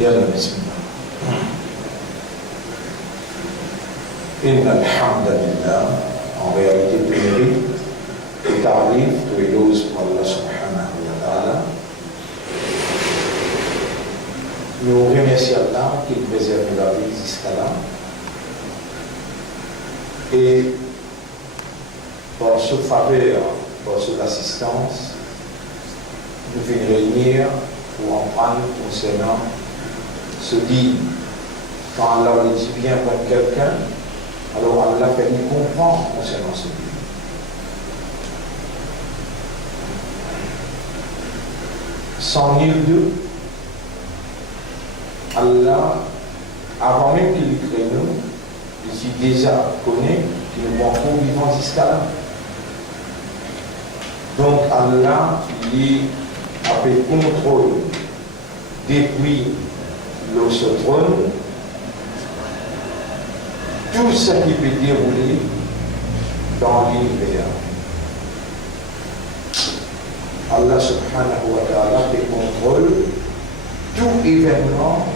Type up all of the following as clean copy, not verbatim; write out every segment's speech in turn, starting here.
يلا بسم الله. إن الحمد لله en réalité tout mérite, tout tarif, tout éloge pour Allah subhanahu wa ta'ala. Nous remercions Allah qui préserve la vie jusqu'à là. Et pour ce faveur, pour cette assistance, nous venons réunir pour en prendre concernant ce dit. Quand Allah le dit bien pour quelqu'un, alors Allah fait lui comprendre concernant ce dit. Sans nul doute, Allah, avant même qu'il crée nous, il déjà connaît que nous manquons vivants jusqu'à là. Donc Allah, il a fait contrôle depuis le trône tout ce qui peut dérouler dans l'univers. Allah subhanahu wa ta'ala fait contrôle tout événement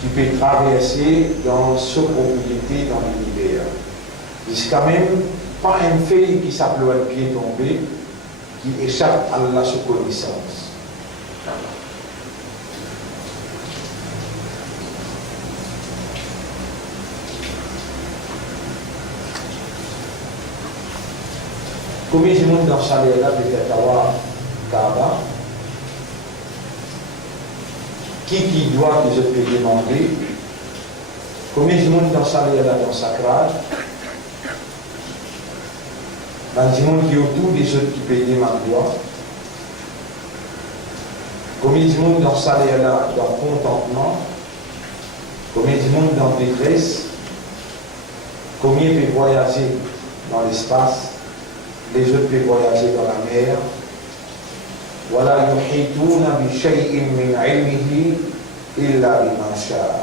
qui peut traverser dans sa propriété dans l'univers. Jusqu'à même pas un fait qui s'appelle un pied tombé qui échappe à Allah sous connaissance. Combien de monde dans ce là peut-être avoir Kaaba? Qui doit que je peux demander? Combien de monde dans ce là dans Sacrage? Dans le monde qui est autour des autres qui peut demander? Combien de monde dans ce là dans contentement? Combien de monde dans détresse? Combien peut voyager dans l'espace? Les autres peuvent voyager dans la mer. Voilà, yuhituna bi shay'in min ilmihi illa bima sha'a.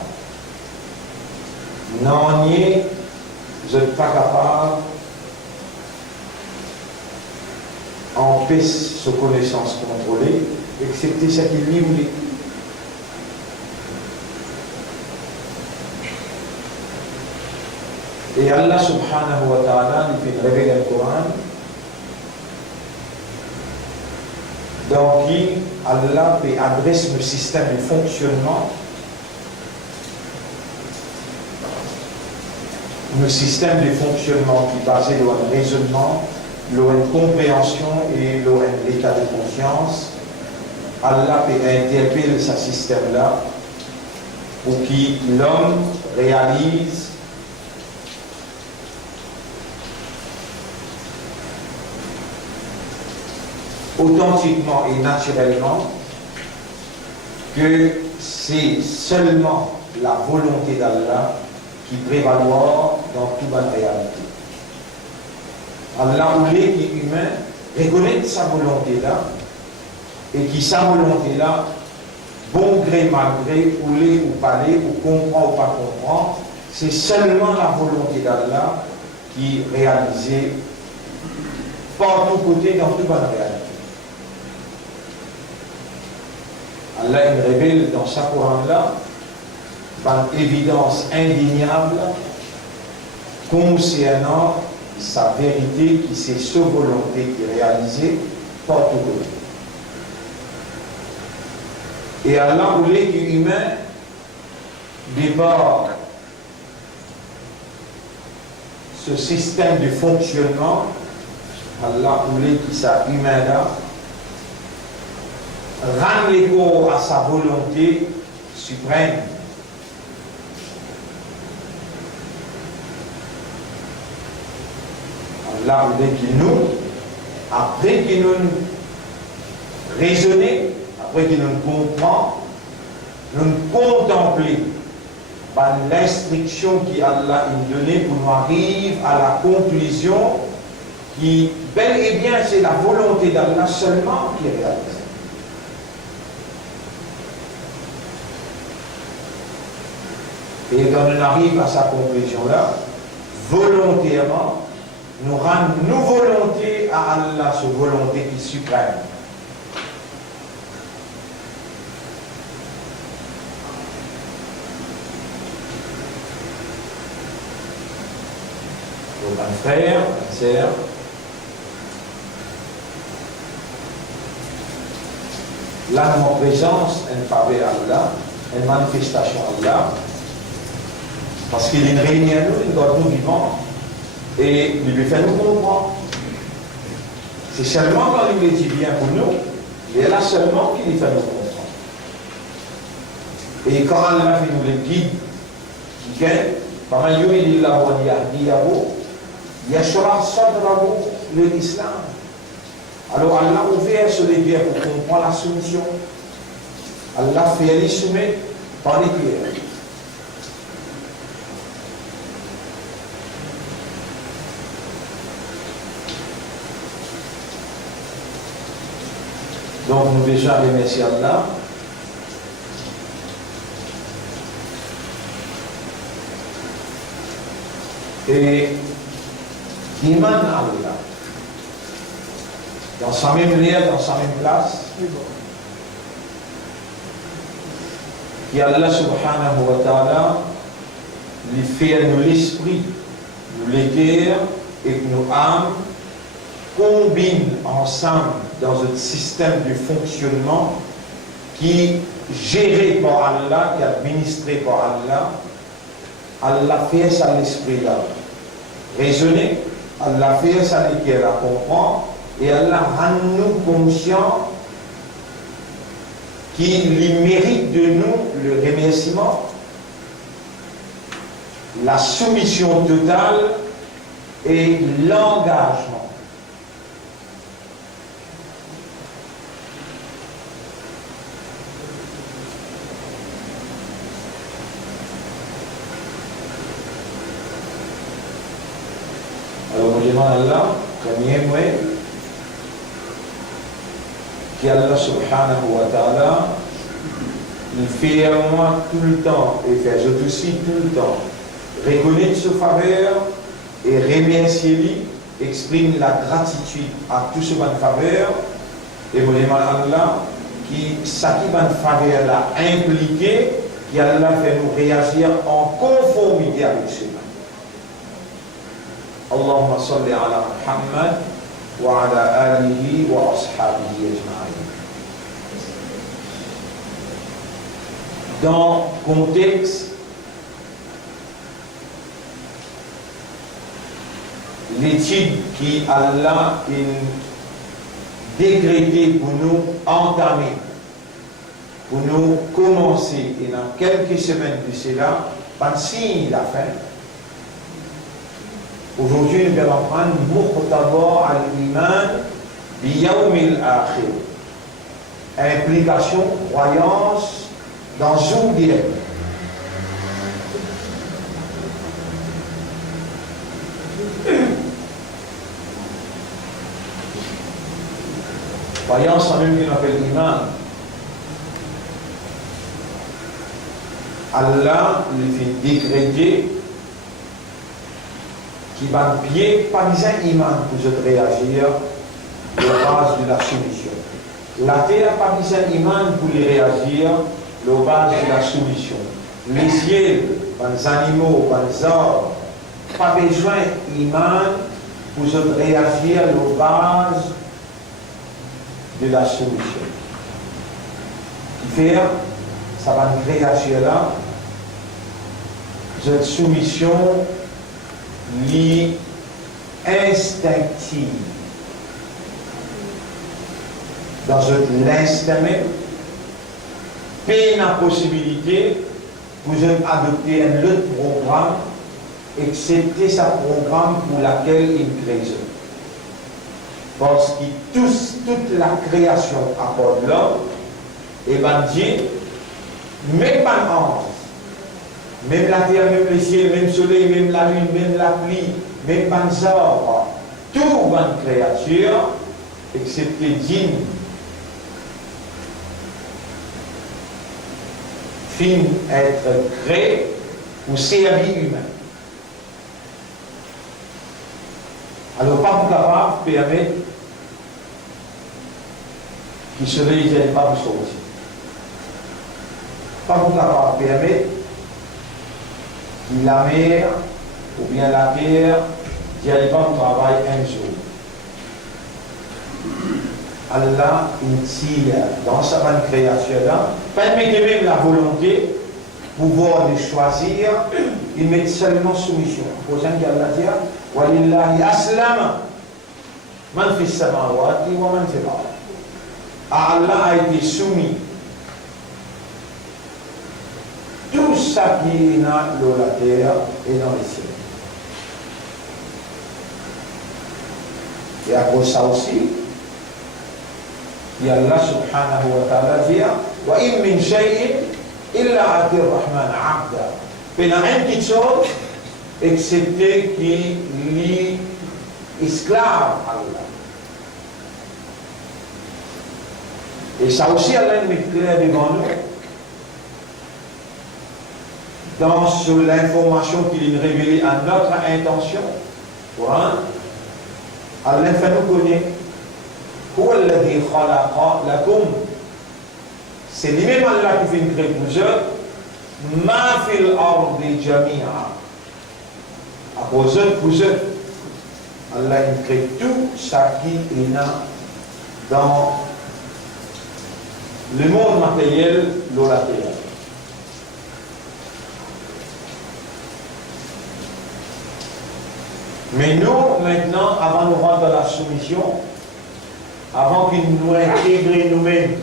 Non, vous n'êtes pas capable d'empêcher ce connaissance contrôlée, excepté ce qu'il lui voulait. Et Allah subhanahu wa ta'ala lui fait révéler le Coran. Donc, Allah adresse le système de fonctionnement, le système de fonctionnement qui est basé sur un raisonnement, sur une compréhension et sur un état de conscience. Allah peut interpeller ce système-là pour que l'homme réalise authentiquement et naturellement que c'est seulement la volonté d'Allah qui prévaloir dans toute la réalité. Allah voulait que l'humain reconnaisse sa volonté là et que sa volonté là, bon gré mal gré, voulait ou parler, ou comprendre ou pas comprendre, c'est seulement la volonté d'Allah qui est réalisée par tous côtés dans toute la réalité. Allah il révèle dans sa Coran-là par évidence indéniable concernant sa vérité qui c'est sa volonté qui est réalisée par tout côté. Et Allah voulait que l'humain débarque ce système de fonctionnement. Allah voulait que ça humain-là rendre les corps à sa volonté suprême. Allah voulait qu'il nous, après qu'il nous raisonne, après qu'il nous comprend, nous contempler par l'instruction qu'Allah nous donnait pour nous arriver à la conclusion qui, bel et bien, c'est la volonté d'Allah seulement qui est réalisée. Et quand on arrive à sa conclusion-là, volontairement, nous rendons nos volontés à Allah, sa volonté qui est suprême. un frère, une sœur, là, en présence, une faveur à Allah, une manifestation à Allah, parce qu'il est réuni à nous, il doit nous vivants, et il lui fait nous comprendre. C'est seulement quand il le dit bien pour nous, il est là seulement qu'il fait nous comprendre. Et quand Allah fait nous le guide, qui gagne, فمن يريد الله أن يهديه يشرح صدره للإسلام. Alors Allah ouvert sur les pierres pour qu'on prenne la soumission. Allah fait les soumettre par les pierres. Donc nous déjà remercier Allah. Et iman à Allah. Dans sa même lieu, dans sa même place. Et Allah subhanahu wa ta'ala lui fait nous l'esprit, nous les cœurs et que nos âmes combinent ensemble dans un système de fonctionnement qui est géré par Allah, qui est administré par Allah. Allah fait ça l'esprit là. Raisonner, Allah fait ça les cœurs à comprendre. Et Allah rend nous conscients qu'il mérite de nous le remerciement, la soumission totale et l'engagement. Alors, je demande à Allah, premier moyen, qui Allah subhanahu wa ta'ala, il fait à moi tout le temps, et fait je aussi tout le temps, reconnaître sa faveur et remercier lui, exprime la gratitude à tout ce bonne faveur, et vous demandez à Allah, qui ça qui bonne faveur l'a impliqué, qui Allah fait nous réagir en conformité avec ce bonne. Allahumma salli ala Muhammad wa ala alihi wa ashabihi ajma'in. Dans le contexte, l'étude qui Allah a décrété pour nous entamer, pour nous commencer, et dans quelques semaines de cela, pas de signe la fin. Aujourd'hui, nous allons prendre Muqtada al-Iman bi-Yawm al-Akhir. Implication, croyance dans jour direct. Croyance en même qu'on appelle l'Iman. Allah lui fait décréter qui va pied pas besoin iman pour se réagir à la base de la soumission. La terre pas besoin iman pour y réagir à la base de la soumission. Les ciels, les animaux, les arbres, pas besoin iman pour se réagir à la base de la soumission. Qui fait, ça va réagir là, cette soumission instinctive. Dans l'instinct même, paye la possibilité vous adopter un autre programme, excepté ce programme pour lequel il crée. Parce que toute la création accorde l'homme, et ben Dieu, même pas l'ange, même la terre, même le ciel, même le soleil, même la lune, même la pluie, même les arbres, tout bonne créature, excepté djinn, fin être créé pour servir humain. Alors, pas pour capable de permettre que le soleil ne vienne pas pour sortir. Pas pour capable de permettre la mer ou bien la terre Dieu va travailler un jour. Allah, il tire dans sa bonne création-là, permettez même la volonté, pouvoir de choisir, il met seulement soumission. Pour ça qu'Allah dit, Walillahi aslama, man fi samawati wa man fi al-ard. Allah a été soumis. Tout ça qui est dans la terre et dans les cieux. Et à cause de ça aussi, Allah subhanahu wa ta'ala dit wa in min shay'in illa ati ar-rahman 'abda. Il n'y a une petite chose excepté qu'il est esclave à Allah. Et ça aussi, Allah met clair devant nous. Dans l'information qu'il a révélée à notre intention, Allah fait nous connaître. C'est lui-même Allah qui fait une création pour eux. Ma fil ardi jami'a. À cause de vous, Allah crée tout ça qui est dans le monde matériel de la terre. Mais nous, maintenant, avant de rentrer dans la soumission, avant qu'il nous intègre nous-mêmes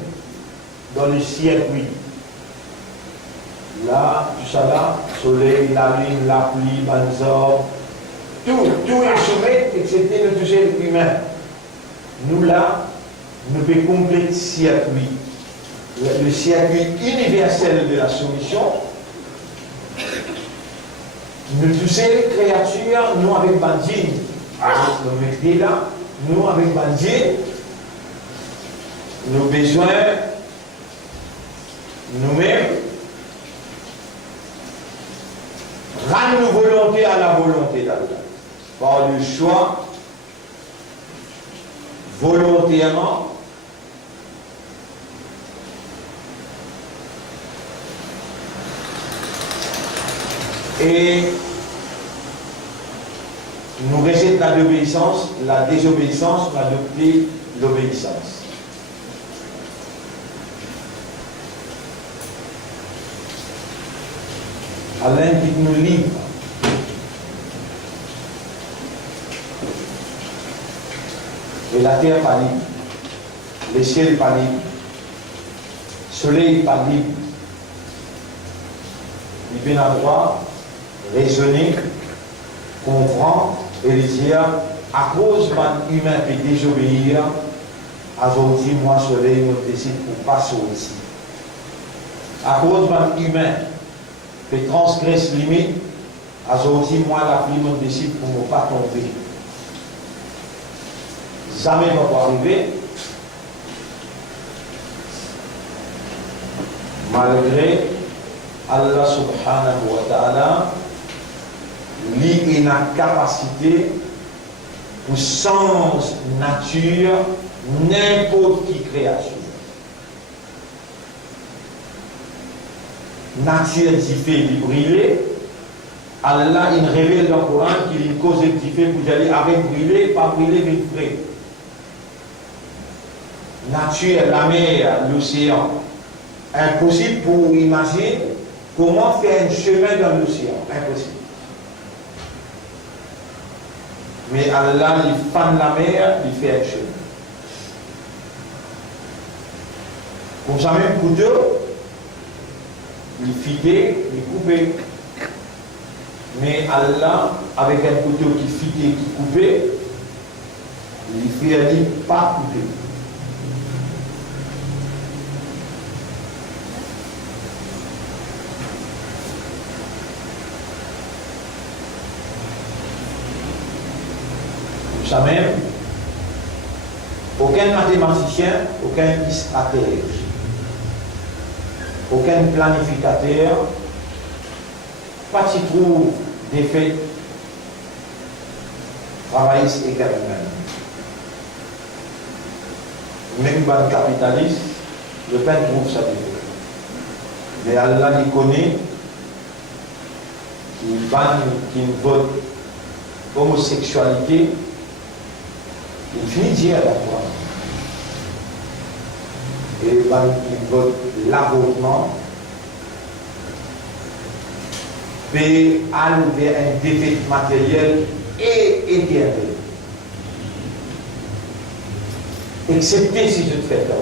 dans le circuit, là, tout ça là, soleil, la lune, la pluie, banzor, tout est soumis, excepté le toucher humain. Nous là, nous pouvons compléter le circuit. Le circuit universel de la soumission. Nous toucher les créatures, nous avec bandit. Nous mettons là, nous avec bandit, nos besoins, nous-mêmes, rendre nos volontés à la volonté d'Allah. Par le choix, volontairement, et nous rejetons la désobéissance, pour adopter l'obéissance. Allah qui nous livre. Et la terre pas libre. Le ciel pas libre. Le soleil pas libre. Il peut avoir raisonner, comprendre et dire à cause d'un humain peut désobéir, aujourd'hui moi soleil me décide pour passer ici. À cause d'un humain peut transgresser limite, aujourd'hui moi la pluie me décide pour ne pas tomber. Jamais ne va pas arriver. Malgré Allah subhanahu wa ta'ala, lui a une capacité pour sens nature n'importe qui créature. Nature qui fait briller, Allah il révèle dans le Coran qu'il y a une cause qui fait pour aller avec briller, pas briller mais frais. Nature, la mer, l'océan, impossible pour imaginer comment faire un chemin dans l'océan, impossible. Mais Allah, il fan la mer, il fait un chemin. Comme ça même couteau, il fitait, il coupait. Mais Allah, avec un couteau qui fitait, qui coupait, il fait pas couper. Ça même, aucun mathématicien, aucun stratège, aucun planificateur, pas si trouve des faits, travaillent également. Même un capitaliste, le pain trouve ça défait. Mais Allah il connaît, qu'il banne, qu'il vote homosexualité, il finit de dire à la fois. Et il vote l'avortement, peut aller vers un défaite matériel et éternel. Excepté si je te fais peur.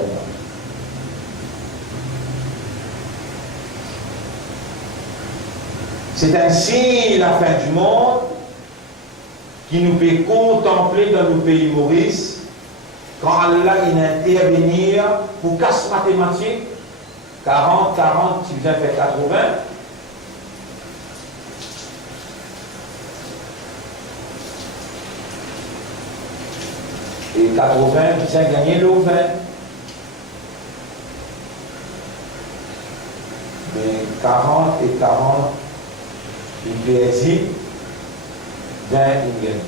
C'est ainsi la fin du monde qui nous fait contempler dans nos pays Maurice quand Allah il intervenir pour casse mathématique 40, si vous avez fait 80. Et 80, vous avez gagné le 20. Mais 40 et 40, il perdit 20, il gagne.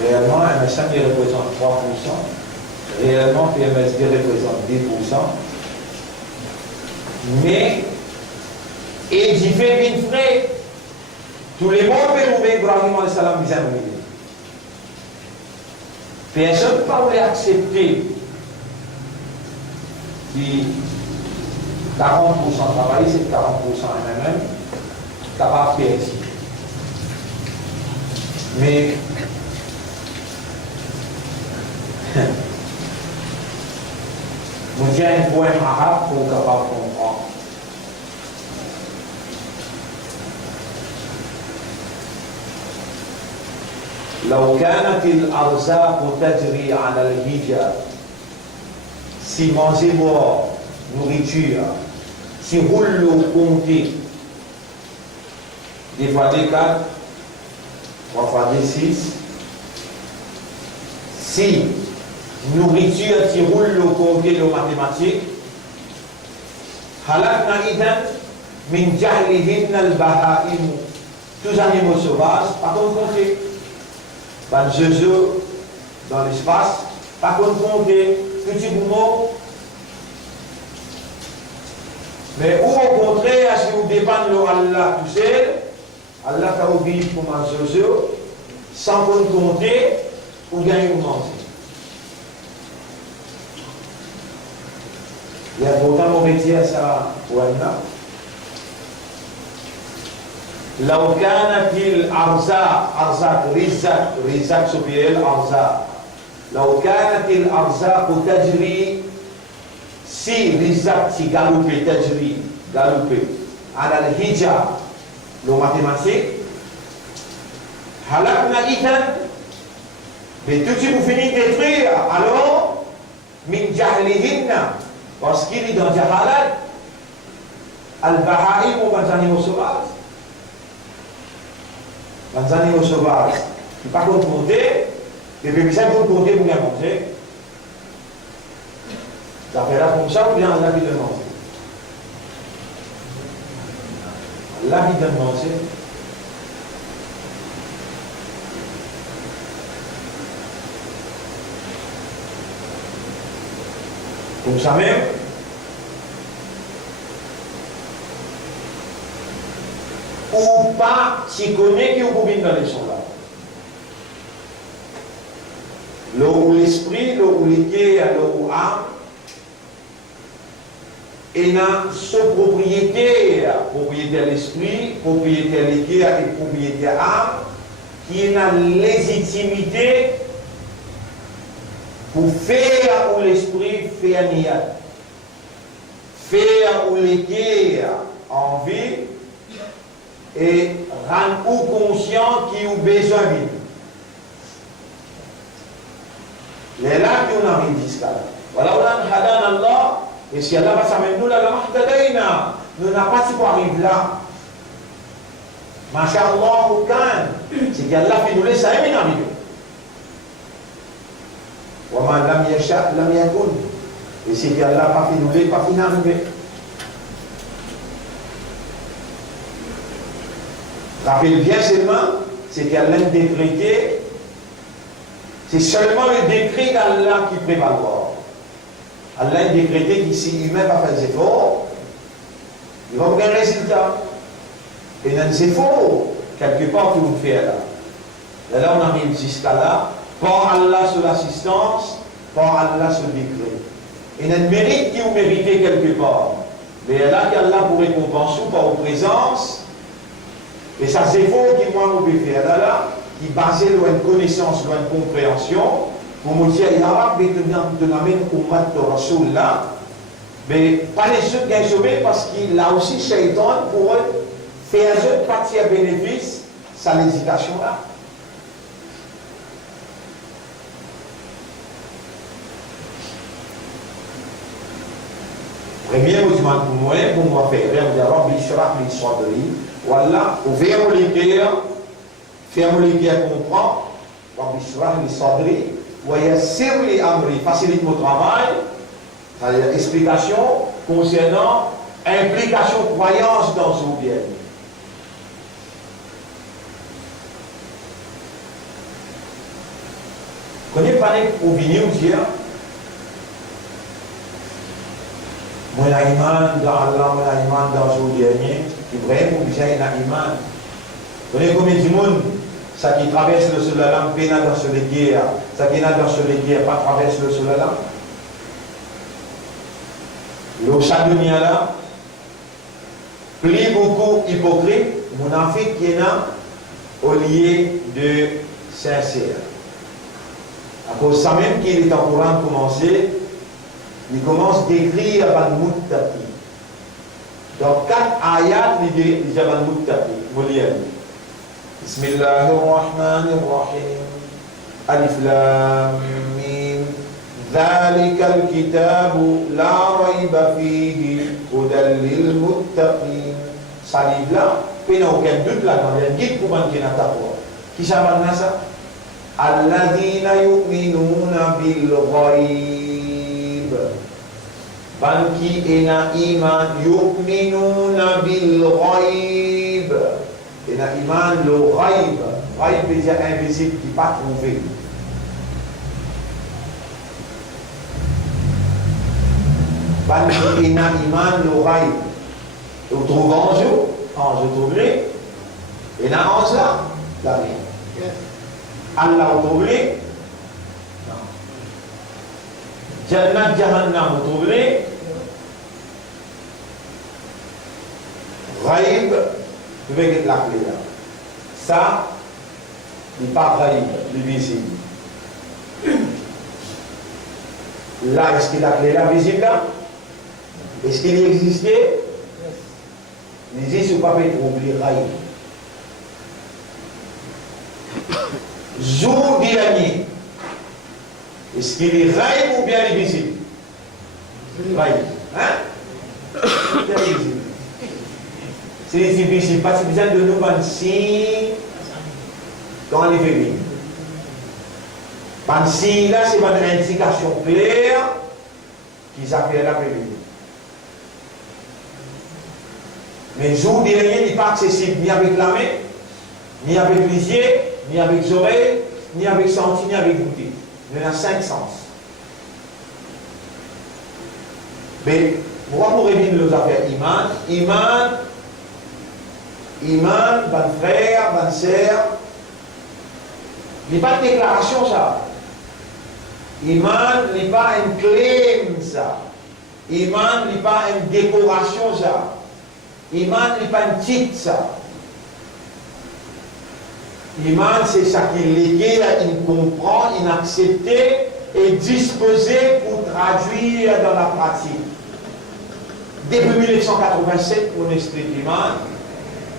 Réellement, MSM représente 3%. Réellement, PMSD représente 10%. Mais, et j'y fais une frais. Tous les mots peuvent trouver Ibrahim al-Salam bizarre. Personne ne peut accepter qui 40% travail, c'est 40% MMM, capable de faire ici. Mais nous tiens un point arabe pour capable de comprendre. لو كانت الأرزاق تجري على الهجر si manger, boire, nourriture, si roule compter, des fois des 4, 3 fois des 6, si nourriture, si roule compter le mathématique, halakna idan min jahlihin al-baha'im, tous les animaux sauvages, par contre compter. Ban zozo dans l'espace, par contre compter. Petit mouvement, mais ou au contraire, si vous dépendez de Allah tout seul, Allah va vous vivre comme un zozo, sans compter, ou gagner ou manger. Il y a pourtant mon métier à ça, pour Allah. لو كانت الأرزاق رزاق سبيل أرزاق لو كانت الأرزاق تجري si رزاق si galopé تجري galopé على الهجة le mathématique halakna إذن mais tout de suite vous finissez de détruire alors min jahlihinna parce qu'il est dans jahalat al-baha'im ou les animaux sauvages. Les animaux sauvages qui par contre compter, les bébés ça vont compter pour bien manger. Ça fait là comme ça ou bien la vie de manger. La vie de manger. Comme ça même. Ou pas, si connaît qui vous vient dans les sons là. L'eau ou l'esprit, l'eau ou l'idée, l'eau ou âme, et dans sa propriété à l'esprit, propriété à l'idée et propriété à l'âme, qui est la légitimité pour faire ou l'esprit fait niat, faire ou l'idée envie, et rendre conscient qu'il a besoin de vivre. Les là qui on arrive jusqu'à là. Voilà, on a hadan Allah, et si Allah va s'amener nous là, nous n'avons pas si pour arriver là. Masha'Allah, aucun. C'est qu'Allah fait nous laisser à aimer dans le Wa ma lam yasha' lam yakun. Et c'est qu'Allah pas fait nous laisser, pas fait arriver. Rappelez bien seulement, c'est qu'Allah décrété, c'est seulement le décret d'Allah qui prévaloir. Allah a décrété qu'ici humain va faire des efforts, Il va avoir un résultat. Et c'est faux, quelque part, que vous faites là. Et là, on arrive jusqu'à là, par Allah sur l'assistance, par Allah sur le décret. Et il y a un mérite qui vous méritez quelque part. Mais là, qu'Allah pour récompenser par vos présences, et ça c'est faux qui moi vous pouvez faire là, qui basé sur une connaissance, sur une compréhension, pour me dire, il y a de l'amène au mat de Rasoul là, mais pas les ceux qui ont sauvé parce qu'il a aussi Shaitan pour faire eux partir bénéfice, sa l'hésitation là. Premier mouvement pour moi faire, on va dire, Bishrah, Bisradri, voilà, ouvrir le cœur, ferme le cœur, comprend, Bishrah, Bisradri, Wayassir li amri, facilite mon travail, c'est-à-dire explication concernant implication, croyance dans ce bien. Connais pas pour venir dire, moi j'ai iman dans Allah, moi j'ai iman dans ce dernier, Ibrahim ou bien il a iman. Connais combien de monde ça qui traverse le Sulalam, pénal dans ce guerre, ça qui n'a dans ce guerre, pas traverse le Sulalam. Le Chadonia là, plus beaucoup hypocrite, mon enfant qui est là, au lieu de sincère. À cause de ça même qu'il est en courant de commencer, il commence d'écrire Ban Muttaqi. Dans 4 ayats, il dit Ban Muttaqi. Vous lire. Bismillahirrahmanirrahim. Alif Lam Mim. ذلك الكتاب لا ريب فيه هدى للمتقين. Ça livre là, il n'y a aucun doute là dans le guide pour manquer notre foi. Qui ça va dans ça? Alladhina yu'minuna bil ghaib. Ban qui ena iman yu'minuna bil ghaib. Ena iman le ghaib. Ghaib veut dire invisible qui n'est pas trouvé. Ban qui ena iman le ghaib. Vous trouvez ange trouvé. Et na ange là, la vie. Allah vous trouvez. Jannat Jahannam, vous trouvez? Ghaib, vous pouvez mettre la clé là. Ça, il n'est pas ghaib, il est visible. Là, est-ce que la clé là visible là? Est-ce qu'il existait? Il existe ou pas peut oublier ghaib. Jour d'Irani. Est-ce qu'il est ghaib ou bien il est visible? Ghaib. Hein? Bien visible. C'est visible, parce que besoin de nous un signe dans les féminines. Un signe là, c'est une indication claire qui s'appelle la féminine. Mais jour d'Irani n'est pas accessible ni avec la main, ni avec les yeux, ni avec les oreilles, ni avec senti, ni avec goûter. Il y en a 5 sens. Mais, moi, pour réviser nos affaires, Iman, bon frère, bonne sœur, il n'y a pas de déclaration, ça. Iman n'est pas une claim, ça. Iman n'est pas une décoration, ça. Iman n'est pas un titre, ça. Iman, c'est ça qui est légué, il comprend, il accepte et disposé pour traduire dans la pratique. Depuis 1987, on explique l'Iman,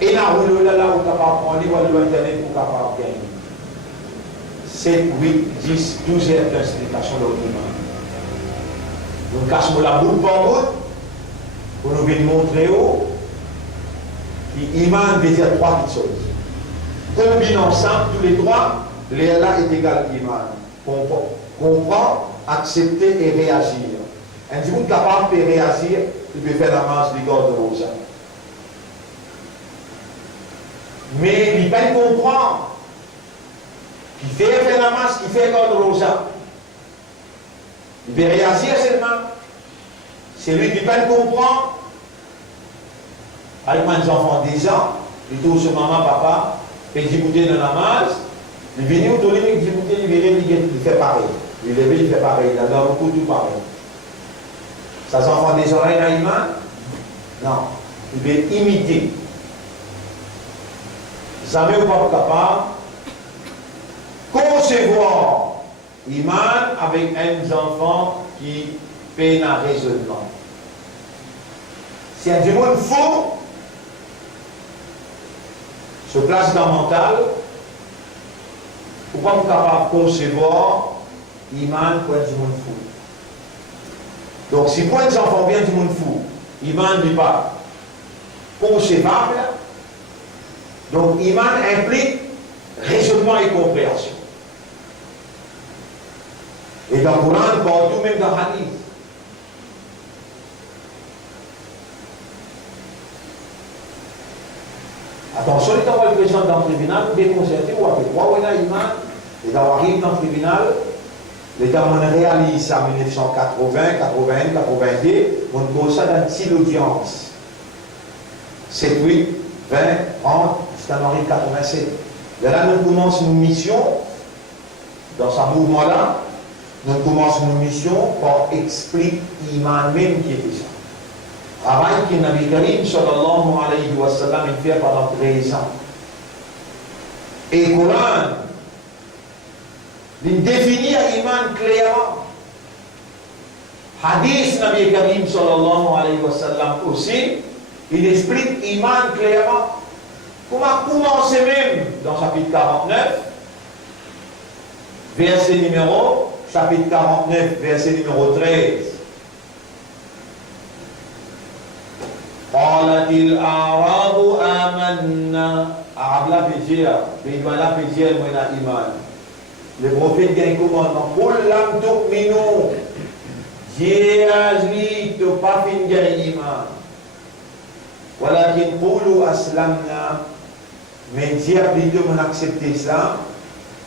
et là, on est là, on est capable de prendre, on est Internet pour capable de gagner. 7, 8, 10, 12 heures d'explication de l'Iman. Donc, casse-moi la boule par bout, pour nous venir montrer où, l'Iman veut dire 3 petites choses. Combine ensemble tous les 3, l'Éla est égal à Iman. Comprendre, accepter et réagir. Un monde capable de réagir, il peut faire la marche du corps de Rosa. Mais il ne peut pas comprendre. Il fait faire la marche, il fait le corps de Rosa. Il peut réagir seulement. C'est lui qui ne peut pas comprendre. Avec mes enfants déjà, ils touchent sur maman, papa, et ils disent dans la namaz, ils viennent autour de lui, ils disent il fait pareil. Il levé, il fait pareil. Il a dans beaucoup tout pareil. Ça s'enfant des oreilles à Iman? Non. Il veut imiter. Jamais ou pas capable concevoir Iman avec un enfant qui peine à raisonnement. Si un démon faux se place dans le mental, pourquoi vous capable de concevoir Iman pour un démon fou? Donc, si pour un enfant vient du monde fou, Iman n'est pas concevable, donc Iman implique raisonnement et compréhension. Et dans le Coran, partout, même dans le Hadith. Attention, les temps où le président dans le tribunal, vous déconcertez ou après quoi, on a Iman, et dans arrive dans le tribunal, les temps où on réalise ça en 1980, 81, 82, on pose ça dans une petite audience. 7, 8, 20, 30, jusqu'à Henri 87. Et là, nous commençons une mission, dans ce mouvement-là, nous commençons une mission pour expliquer Iman même qui était ça. Travail que Nabi Karim sallallahu alayhi wa sallam il fait pendant 13 ans. Et le Coran, il définit Iman clairement. Hadith Nabi Karim sallallahu alayhi wa sallam aussi, il explique Iman clairement. Comment commencer même dans chapitre 49, verset numéro, chapitre 49, verset numéro 13. قالت الأعراب آمنا Arabe la peut dire, Bédouin la peut dire, moi la iman. Le prophète gagne commandement. Pour l'âme tu'minu, Jésus te pas fin gagne iman. Walakin qulu aslamna, mais Dieu plutôt m'en accepter ça.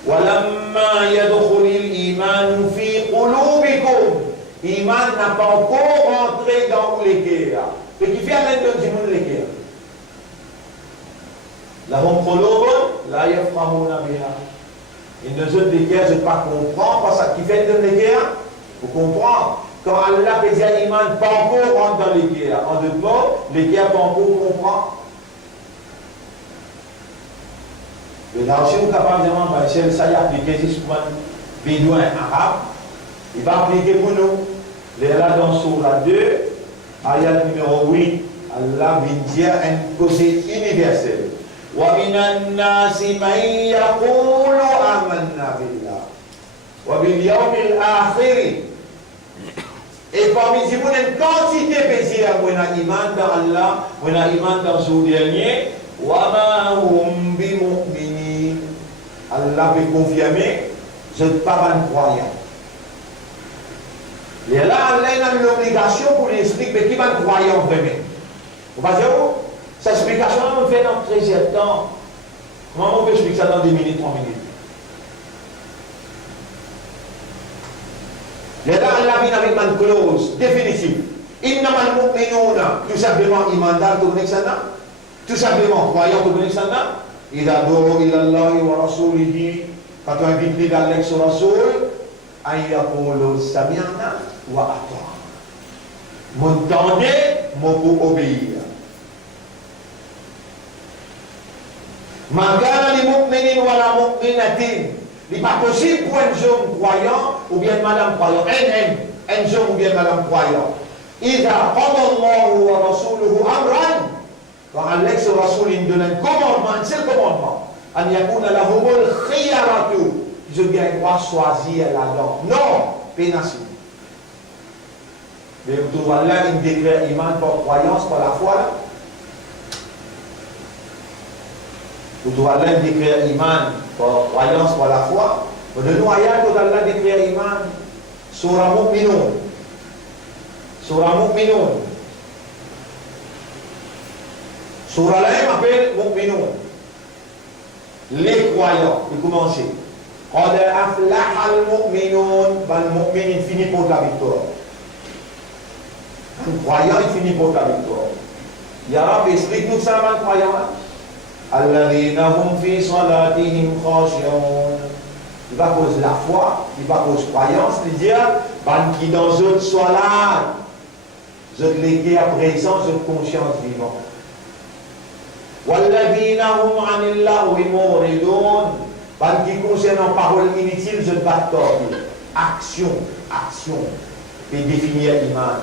Walamma yadkhulil iman fi qulubikum. Iman n'a pas encore rentré dans les guerres. Ce qui fait à l'intérieur du monde les guerres. Lahum qulubun la yafqahuna biha. Ils ne sont des guerres, je ne pas comprendre, parce que qui fait dans les guerres, vous comprenez. Quand Allah peut dire Iman, pas encore rentre dans les guerres. En d'autres mots, les guerres pas encore comprendre. Le Daoshi est capable de dire, ça y a appliqué, c'est souvent bédouin arabe. Il va appliquer pour nous. Là dans Surah 2, ayat numéro 8, Allah vient dire un côté universel. وَمِنَ النَّاسِ مَنْ يَقُولُ آمَنَّا بِاللَّهِ وَبِالْيَوْمِ الْآخِرِ. Et parmi ces gens, une quantité de gens qui ont iman dans Allah, qui ont iman dans ce dernier, وَمَا هُمْ بِمُؤْمِنِينَ. Allah peut confirmer, je ne suis pas un croyant. Et là, Allah a une obligation pour lui expliquer, mais qui va un croyant vraiment? Vous va dire, cette explication, on fait dans 13 temps. Comment on peut expliquer ça dans 2 minutes, 3 minutes? Et là, Allah vient avec une clause définitive. Innamal mu'minuna, tout simplement, imandan, tout simplement, croyant, Ida do'u ilallahi wa rasulihi, quand on invite les gars sur Rasoul, ayaqulu sami'na wa ata'na. M'entendez, moi pour obéir. Magana li mu'minin wa la mu'minatin. Il n'est pas possible pour un jeune croyant ou bien madame croyant, un jeune ou bien madame croyant. Ida qadallahu wa rasuluhu amran. Quand Allah sur Rasoul il donne un commandement, c'est le commandement. An yakuna lahumul khiyaratu. Je viens pas choisir là-dedans. Non, pénation. Mais vous trouvez là une décret iman par croyance, par la foi là. Vous trouvez là une décret iman par croyance, par la foi. Vous donnez un ayat où Allah décret iman. Surah Mu'minun. Surah Mu'minun. Surah là, il m'appelle Mu'minun. Les croyants, vous commencez. قد أفلح المؤمنون. المؤمن finit pour la victoire. Un croyant il finit pour la victoire. Ya Rab, explique-nous ça, mal croyant. Alladhina hum fi salatihim khashi'un. Il va cause la foi, il va cause croyance, il dit, ban qui dans une salat, je légué à présent, je conscience vivante. Walladhina hum anillahi muridun. Ban qui concernant parole inutile, je bats tordre. Action, action. Et définir l'iman.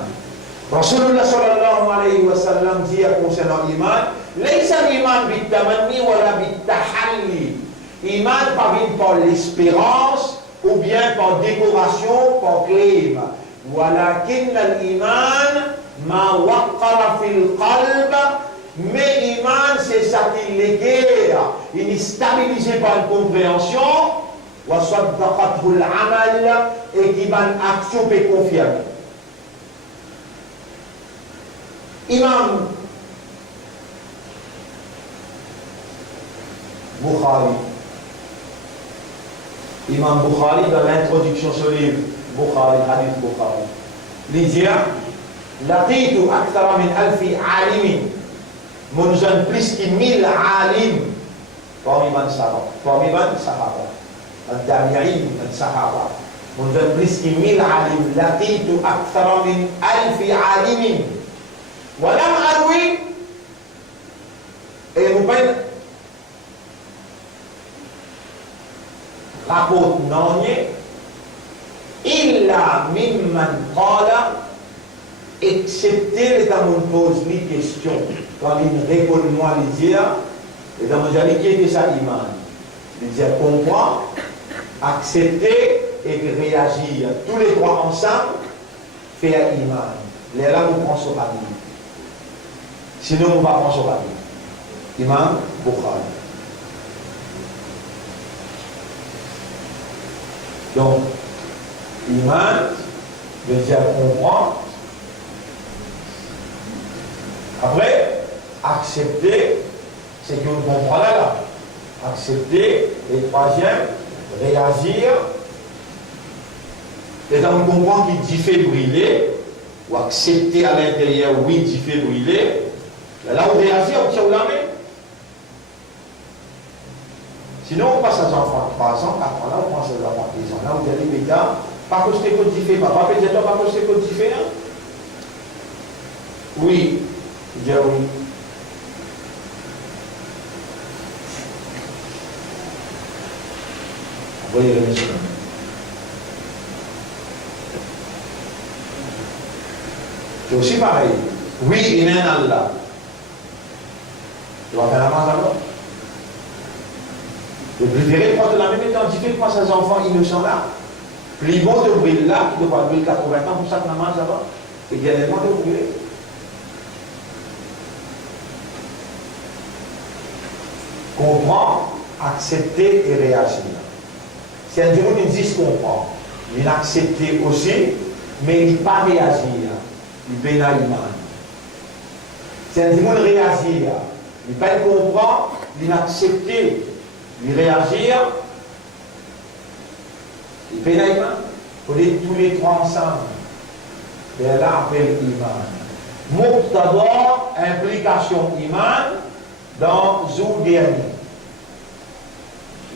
Rasulullah sallallahu alayhi wa sallam dit concernant l'iman, laysa l'iman bitamanni wala bitahalli. Iman pas vient par l'espérance ou bien par décoration, par claim. Walakin al-iman ma waqara fil qalb. Mais iman c'est ça qui l'éguère. Il est stabilisé par une compréhension. Wa saddaqathu al-amal et qui va une action peut confirmer. Imam Bukhari. Imam Bukhari, dans l'introduction sur le livre Bukhari, Hadith Bukhari, il dit Laqitu akthara min alfi alimin. Mon jeune plus que 1000 alim. Parmi man sahaba. Al-Tabi'in, al-Sahaba. Mon jeune plus que 1000 alim. Laqitu akthara min alfi alimin. Walam arwi. Et vous pouvez rapporte non illa mimman qala, excepté les gens qui posent les questions quand ils répondent moi les dire et dans mon jali qui était ça iman ils disent comprendre, accepter et réagir tous les trois ensemble faire iman les là nous prenons sur la vie sinon on va prendre sur la vie Imam Bukhari. Donc, iman veut dire comprendre. Après, accepter, c'est qu'on comprend là. Accepter, et troisième, réagir. Les gens comprennent qu'il dit fait brûler, ou accepter à l'intérieur, oui, dit fait brûler. Là où réagir, on tient la main. Sinon, on passe à enfants 3 ans, 4 ans, là, on passe à enfants 10 ans. Là, on dit, les gars, pas que c'est codifié, papa, peut-être pas que c'est codifié. Oui, il dit oui. Voyez le monsieur. C'est aussi pareil. Oui, il est un Allah. Tu vas faire la main alors? Le préféré prend de la même identité que ces enfants innocents là. Plus bon de brûler là, qui doit brûler 80 ans pour ça que la main ça va. Et il y a des gens de brûler. Comprendre, accepter et réagir. Si un jour il dit comprendre, il accepte aussi, mais il ne pas réagir. Il peut la iman. Si un jour il réagit, il ne pas comprendre, il accepte. Il réagir, il fait l'iman. Il faut dire tous les trois ensemble. Et là, appelle iman. Muqtada, implication iman dans Zou dernier.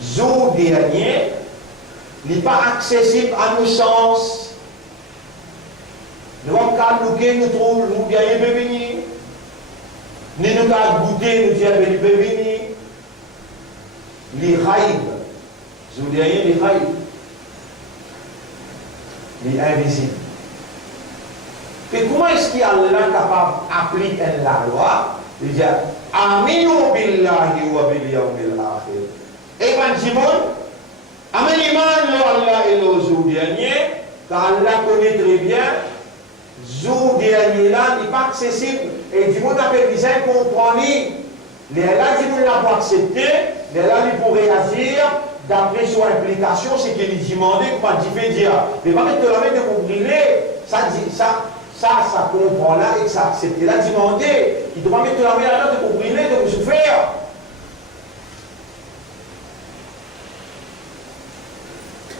Zou dernier, il n'est pas accessible à nos sens. Nous avons qu'à nous trouver, nous bien y venir. Ni nous qu'à goûter, nous dire qu'il peut venir. Les ghaïb, je vous dis rien, les ghaïb, les invisibles. Et comment est-ce qu'Allah est capable d'appliquer la loi? Il dit Aminu billahi wa bil yawmil akhir. Et quand Simon, Amen iman le Allah et le jour dernier, car Allah connaît très bien, jour dernier là n'est pas accessible. Et du monde appelle les gens comprendre. Les là, si vous ne l'avez pas accepté, les là, il pour réagir, d'après son implication, c'est qu'il est demandé, comment il fait dire, mais pas mettre la main de vous brûler, ça comprend là et ça accepte. Il a demandé, il doit mettre la main là de vous brûler, de vous souffrir.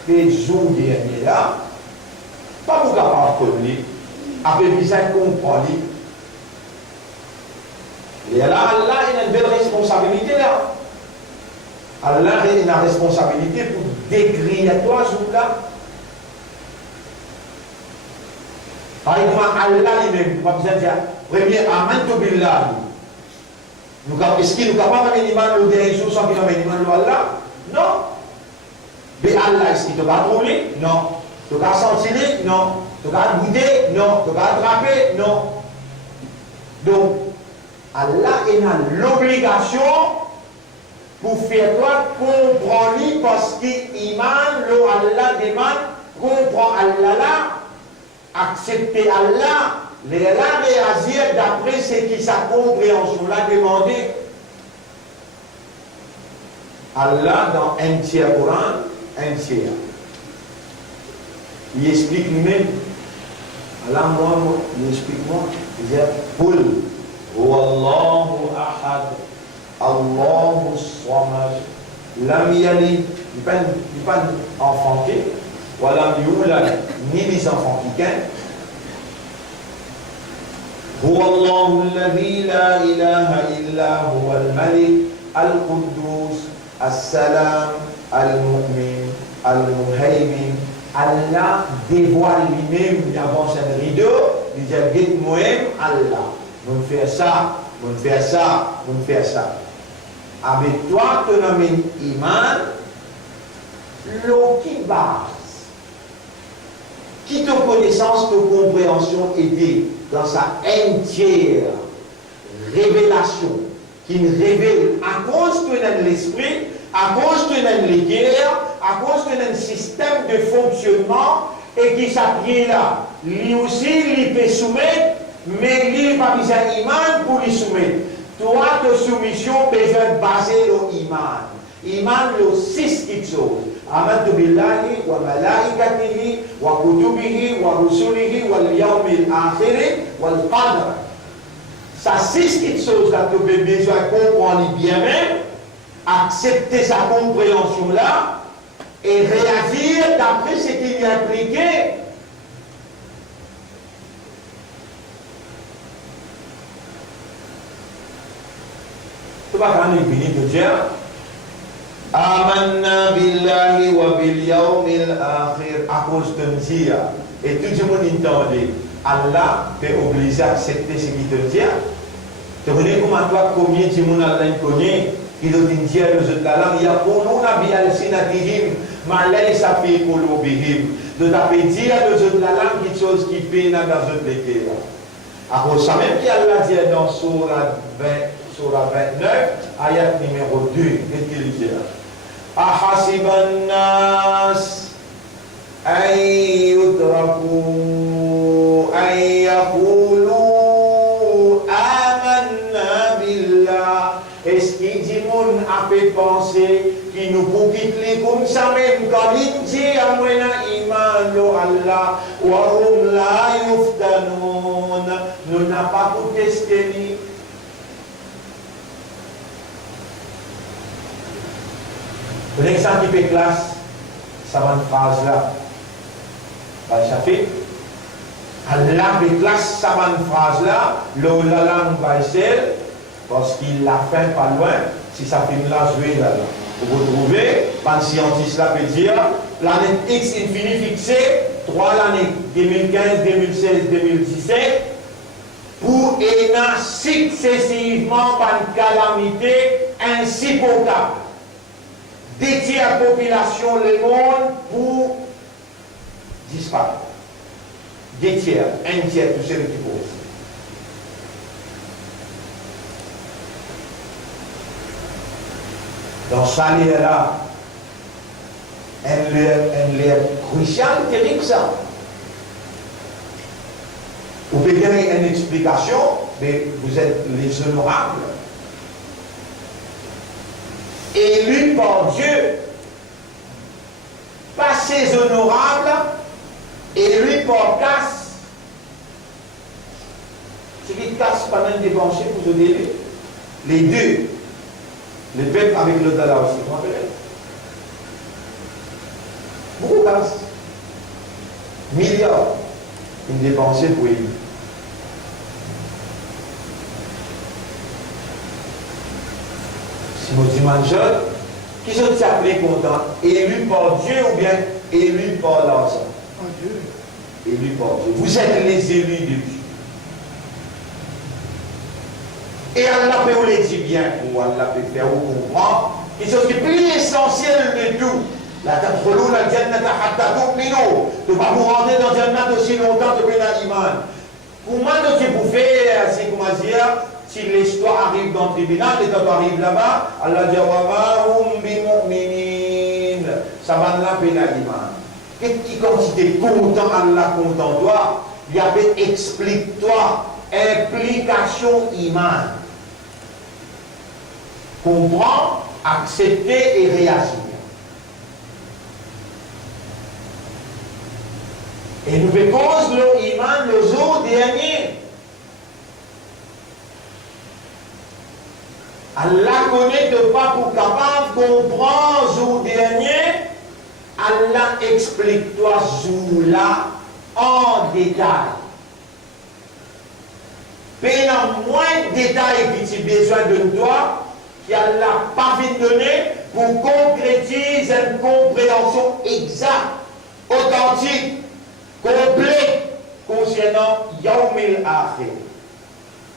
Les jours derniers là, pas vous capable de connaître, avec les gens comprendre. Et là, Allah a une belle responsabilité là. Allah a une responsabilité pour décrire toi sur là. Par exemple, Allah lui-même, pas besoin de dire, premier, Amantu Billah. Est-ce qu'il nous capable de faire le dernier jour sans qu'il nous mette Allah? Non. Mais Allah, est-ce qu'il te va trouver? Non. Tu vas sentir? Non. Tu vas goûter? Non. Tu vas attraper? Non. Donc, Allah a l'obligation pour faire toi comprendre parce qu'il Allah demande, comprend Allah là, accepter Allah, les là réagir d'après ce qui sa compréhension l'a demandé. Allah dans un tiers Coran, un tiers. Il explique lui-même. Allah, moi, il explique moi. Il dit, Qul, Wallahu ahad, Allahu samad, lam yalid, il n'est pas enfanté, walam yulad, ni les enfants qui gagnent. Wallahu alladhi la ilaha illa huwa al-malik, al-quddus, al-salam, al-mu'min, al-muhaymin. Allah dévoile lui-même, il avance un rideau, il dit, dites-moi Allah. Vous faites ça, vous faites ça, vous faites ça. Avec toi, tu nommes iman, l'eau qui base, qui te connaissance, te compréhension aidée dans sa entière révélation, qui nous révèle à cause de l'esprit, à cause de les guerres, à cause d'un système de fonctionnement et qui s'appuie là. Lui aussi, il peut soumettre, mais lui, il n'a pas besoin d'iman pour lui soumettre. Toi, ta soumission, besoin de baser le iman. Iman, le 6 choses. Amantu billahi wa malaikatihi wa kutubihi wa rusulihi wal yawmil akhir wal qadr. Ça 6 choses là, tu as besoin de comprendre bien même, accepter sa compréhension là et réagir d'après ce qu'il y a impliqué. Tu vas quand même finir de dire Amanna billahi wa bil yawmil akhir à cause de dire et tout le monde entendait Allah t'est obligé à accepter ce qu'il te dit. Tu connais comment toi combien de monde Allah connaît qui doit dire aux autres la langue yaquluna bi alsinatihim ma laysa fi qulubihim de taper dire aux autres la langue quelque chose qui peine dans autres les cœurs. À cause ça même qui Allah dit dans Surah 29 ayat numéro 2 qu'est-ce qu'il dit là? Ahasiban nas an yutraku an yaqulu amanna billah. Est-ce qu'il dit mon a fait penser qui nous pour quitter comme ça même quand il dit à moi iman lo Allah wa hum la yuftanun nous n'a pas pour tester ni. Vous avez ça qui fait classe ça va une phrase là par le chapitre Allah fait classe ça va une phrase là le la langue va essayer parce qu'il l'a fait pas loin, si ça fait là jouer là. Vous retrouvez, par le scientiste là peut dire, planète X infini fixée, 3 l'année 2015, 2016, 2017, pour éna successivement par une calamité insupportable. Des tiers population le monde pour disparaître. Des tiers, un tiers, tout ce qui pose. Dans ça, là, elle est cruciale, terrible ça. Vous pouvez donner une explication, mais vous êtes les honorables. Élus par Dieu, pas ces honorables, élus par casse. Ce qui casse pas même débranché pour vous aider. Les deux. Le peuple avec le dollar aussi, vous rappelez? Beaucoup de casse. Milliards. Une dépensée pour lui. musulmans jeunes, qui sont appelés contents, élus par Dieu ou bien élus par l'argent? Par Dieu. Élus par Dieu. Vous êtes les élus de Dieu. Et Allah peut vous le dire bien, ou Allah peut faire vous comprendre, quelque chose qui est plus essentiel de tout. La tadkhuluna al-jannata hatta tu'minu. Tu vas vous rentrer dans le jannat aussi longtemps que tu iman. Comment tu peux faire, c'est comment dire, si l'histoire arrive dans le tribunal et quand tu arrives là-bas, Allah dit wa ma hum bimu'minin. Ça va là pour iman. Qu'est-ce qui quand tu es content, Allah content toi, il y avait explique-toi, implication iman. Comprendre, accepter et réagir. Et nous faisons le iman le jour dernier. Allah connaît de pas pour capable de comprendre le jour dernier. Allah explique-toi jour-là en détail. Mais dans moins de détails que tu as besoin de toi, qu'Allah pas vite donné pour concrétiser une compréhension exacte, authentique, complète concernant Yawmil Akhir.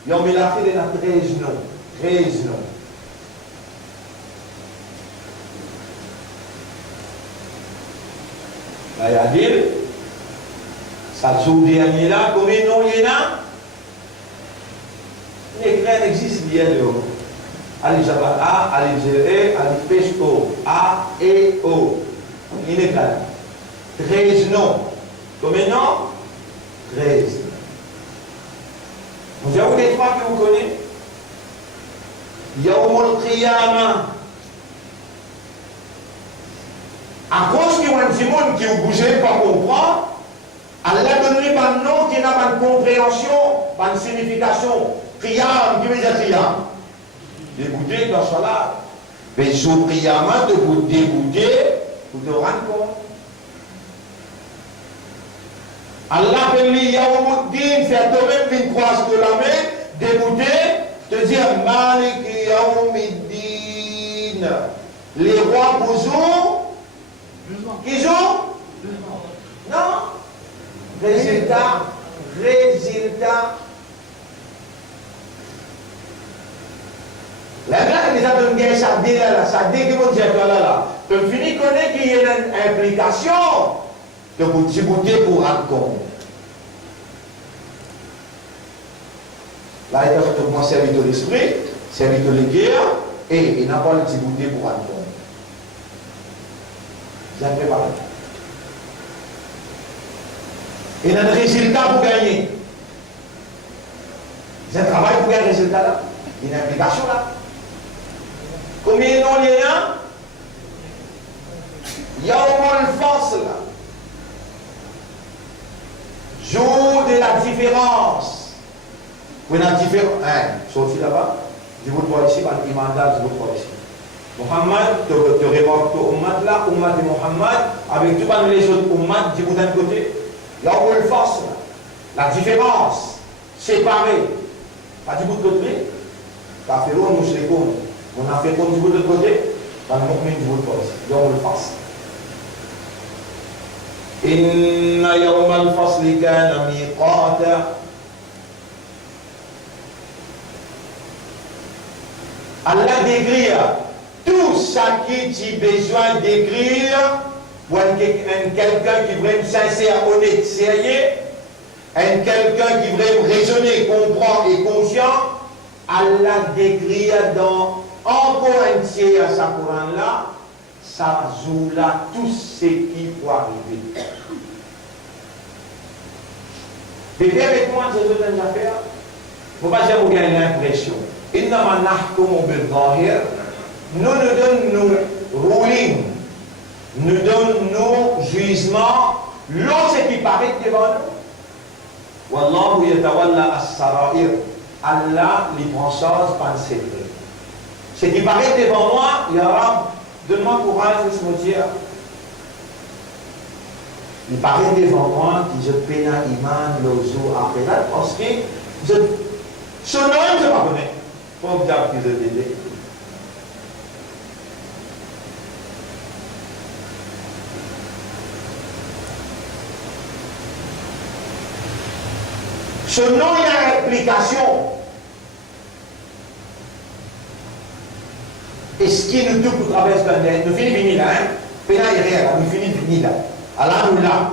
Yawmil Akhir, il y a 13 noms. 13 noms. Là, il y a dit, ça jour dernier là, combien de noms il y en a? L'écran existe bien de haut. Allez, Jabal A, allez, G, allez, pêche O, A, E, O. Il est là. 13 noms. Combien de noms? 13. Vous avez les trois que vous connaissez? Yawmul Qiyamah. À cause qu'il y a un petit monde qui vous bougez pas comprendre, Allah donne pas un nom qui n'a pas de compréhension, pas de signification. Qiyam, qui veut dire Qiyam? Dégoûté dans ce là. Mais sur Qiyamah, de vous dégoûter, vous te rendre compte. Allah peut lui Yawmuddin, faire toi-même une croix de la main, dégoûté, te dire Malik Yawmuddin. Les rois bousons, qui jouent? Non. Résultat. La grâce des gens de guerre, ça dit là, ça dit que vous dites là. Tu finis connaître qu'il y a une implication de vous débouter pour rendre compte. Là, il y a un serviteur d'esprit, serviteur de guerre, et il n'a pas le débouter pour rendre compte. Vous avez préparé. Il y a un résultat pour gagner. C'est un travail pour gagner un résultat là. Il y a une implication là. Combien de noms il y a? Yawmul Fasl. Jour de la différence. Vous avez la différence. Sorti là-bas. Je vous vois ici, par l'imandage, je vous vois ici. Muhammad, tu remarques que Ummat là, Ummat de Muhammad, avec tous les autres Ummat, du bout d'un côté. Yawmul Fasl. La différence. Séparée. Pas du bout de côté. Kafirun, mushrikoun. On a fait comme du bout de côté. Dans le mu'min du bout de côté. Yawmul Fasl. Inna yawmal fasli kana miqata. Allah décrit tout ça qui tu besoin d'écrire pour quelqu'un qui vraiment sincère, honnête, sérieux, quelqu'un qui vraiment raisonner, comprend et conscient. Allah décrit dans encore un tiers à sa Coran là, ça joue là tout ce qui peut arriver. Depuis avec moi, ces autres affaires, il ne faut pas jamais gagner l'impression. Innama nahkumu bil-zahir, nous donnons nos rulings, nous donnons nos jugements, l'autre qui paraît devant nous. Wallahu yatawalla as-sarair. Allah les prend chose par le secret. Ce qui paraît devant moi, ya Rab, donne-moi courage de se dire. Il paraît devant moi que je peine à iman le jour après là, parce que ce nom, je ne sais pas connaître. Faut que j'aille qu'ils aient. Ce nom, il y a une explication. Et ce qui nous touche à travers ce temps, nous finissons de venir là, hein? Puis là, il n'y a rien là, nous finissons de venir là. Alors, nous là.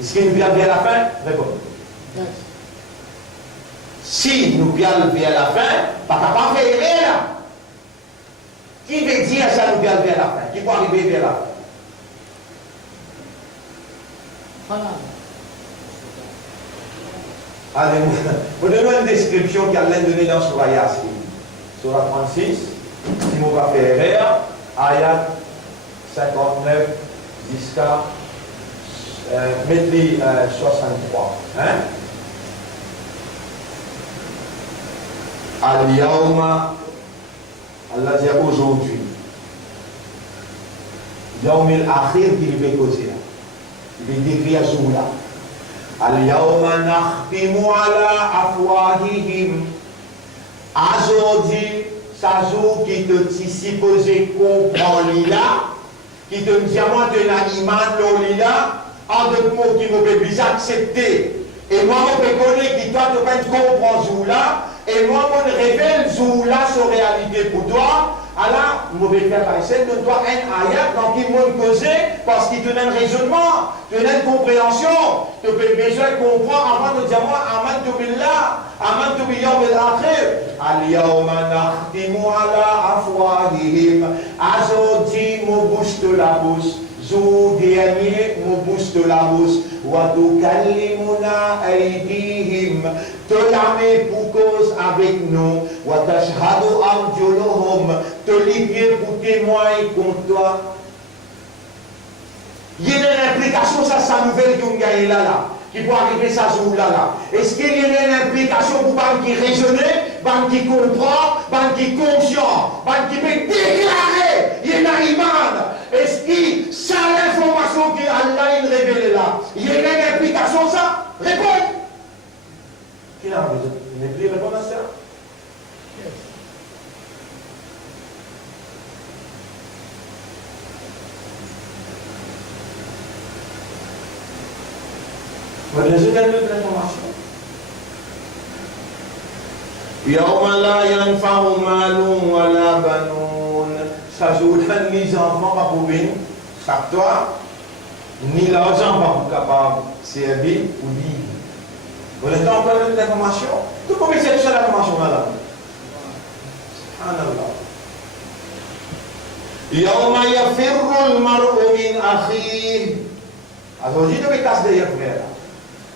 Est-ce que nous viens vers la fin? Réponds. Yes. Si nous viens vers la fin, pas capable de faire rien là. Qui veut dire ça nous viens vers la fin? Qui peut arriver vers la fin? Voilà. Allez, vous donnez une description qu'elle a donnée dans Surah Yasin. Surah 36, si vous va faire erreur, ayat 59 jusqu'à 63. Hein? Al-Yawma, Allah dit aujourd'hui. Yawmil Akhir qu'il veut causer là. Il veut décrire Zoula. Al-Yawma nakhtimu ala afwahihim. Aujourd'hui, ça joue qui te supposé comprendre là, qui te dit à moi de l'animal là, en deux mots qui me peut accepter. Et moi, je peux connaître qui toi te peux comprendre là, et moi, je révèle Zoula sur réalité pour toi. Alors, je vais faire par exemple, donne-toi un ayat dans qui monde causer, parce qu'il te donne un raisonnement, te donne une compréhension, tu peux besoin de comprendre avant de dire moi, amantu billah, amantu biyawm al-akhir. Al-yawma nakhtimu ala afwahihim. Aujourd'hui, mon bouche de la bouche. Jour dernier, mon bouche de la bouche. Wa tukallimuna aydihim. Te l'armée pour cause avec nous. Wa tashhadu arjuluhum. Te lier pour témoigner contre toi. Il y a une implication, ça, sa nouvelle qui gagne là, qui peut arriver ça jour là. Est-ce qu'il y a une implication pour ban qui raisonner, ban qui comprend, ban qui conscient, ban qui peut déclarer, il y a un iman. Est-ce que ça l'information que Allah révèle là, il y a une implication ça? Réponds. Qui a besoin? Il n'est plus répondre à ça. Vous avez besoin de l'information. Yawma la yanfa'u malun wa la banun. Ça joue là, ni les enfants pas pour venir, chaque toi, ni l'argent pas pour capable servir ou vivre. Vous avez entendu l'information? Tout comme c'est ça l'information là. Subhanallah. Yawma yafirru al-mar'u min akhihi. Alors, je vais casser derrière frère.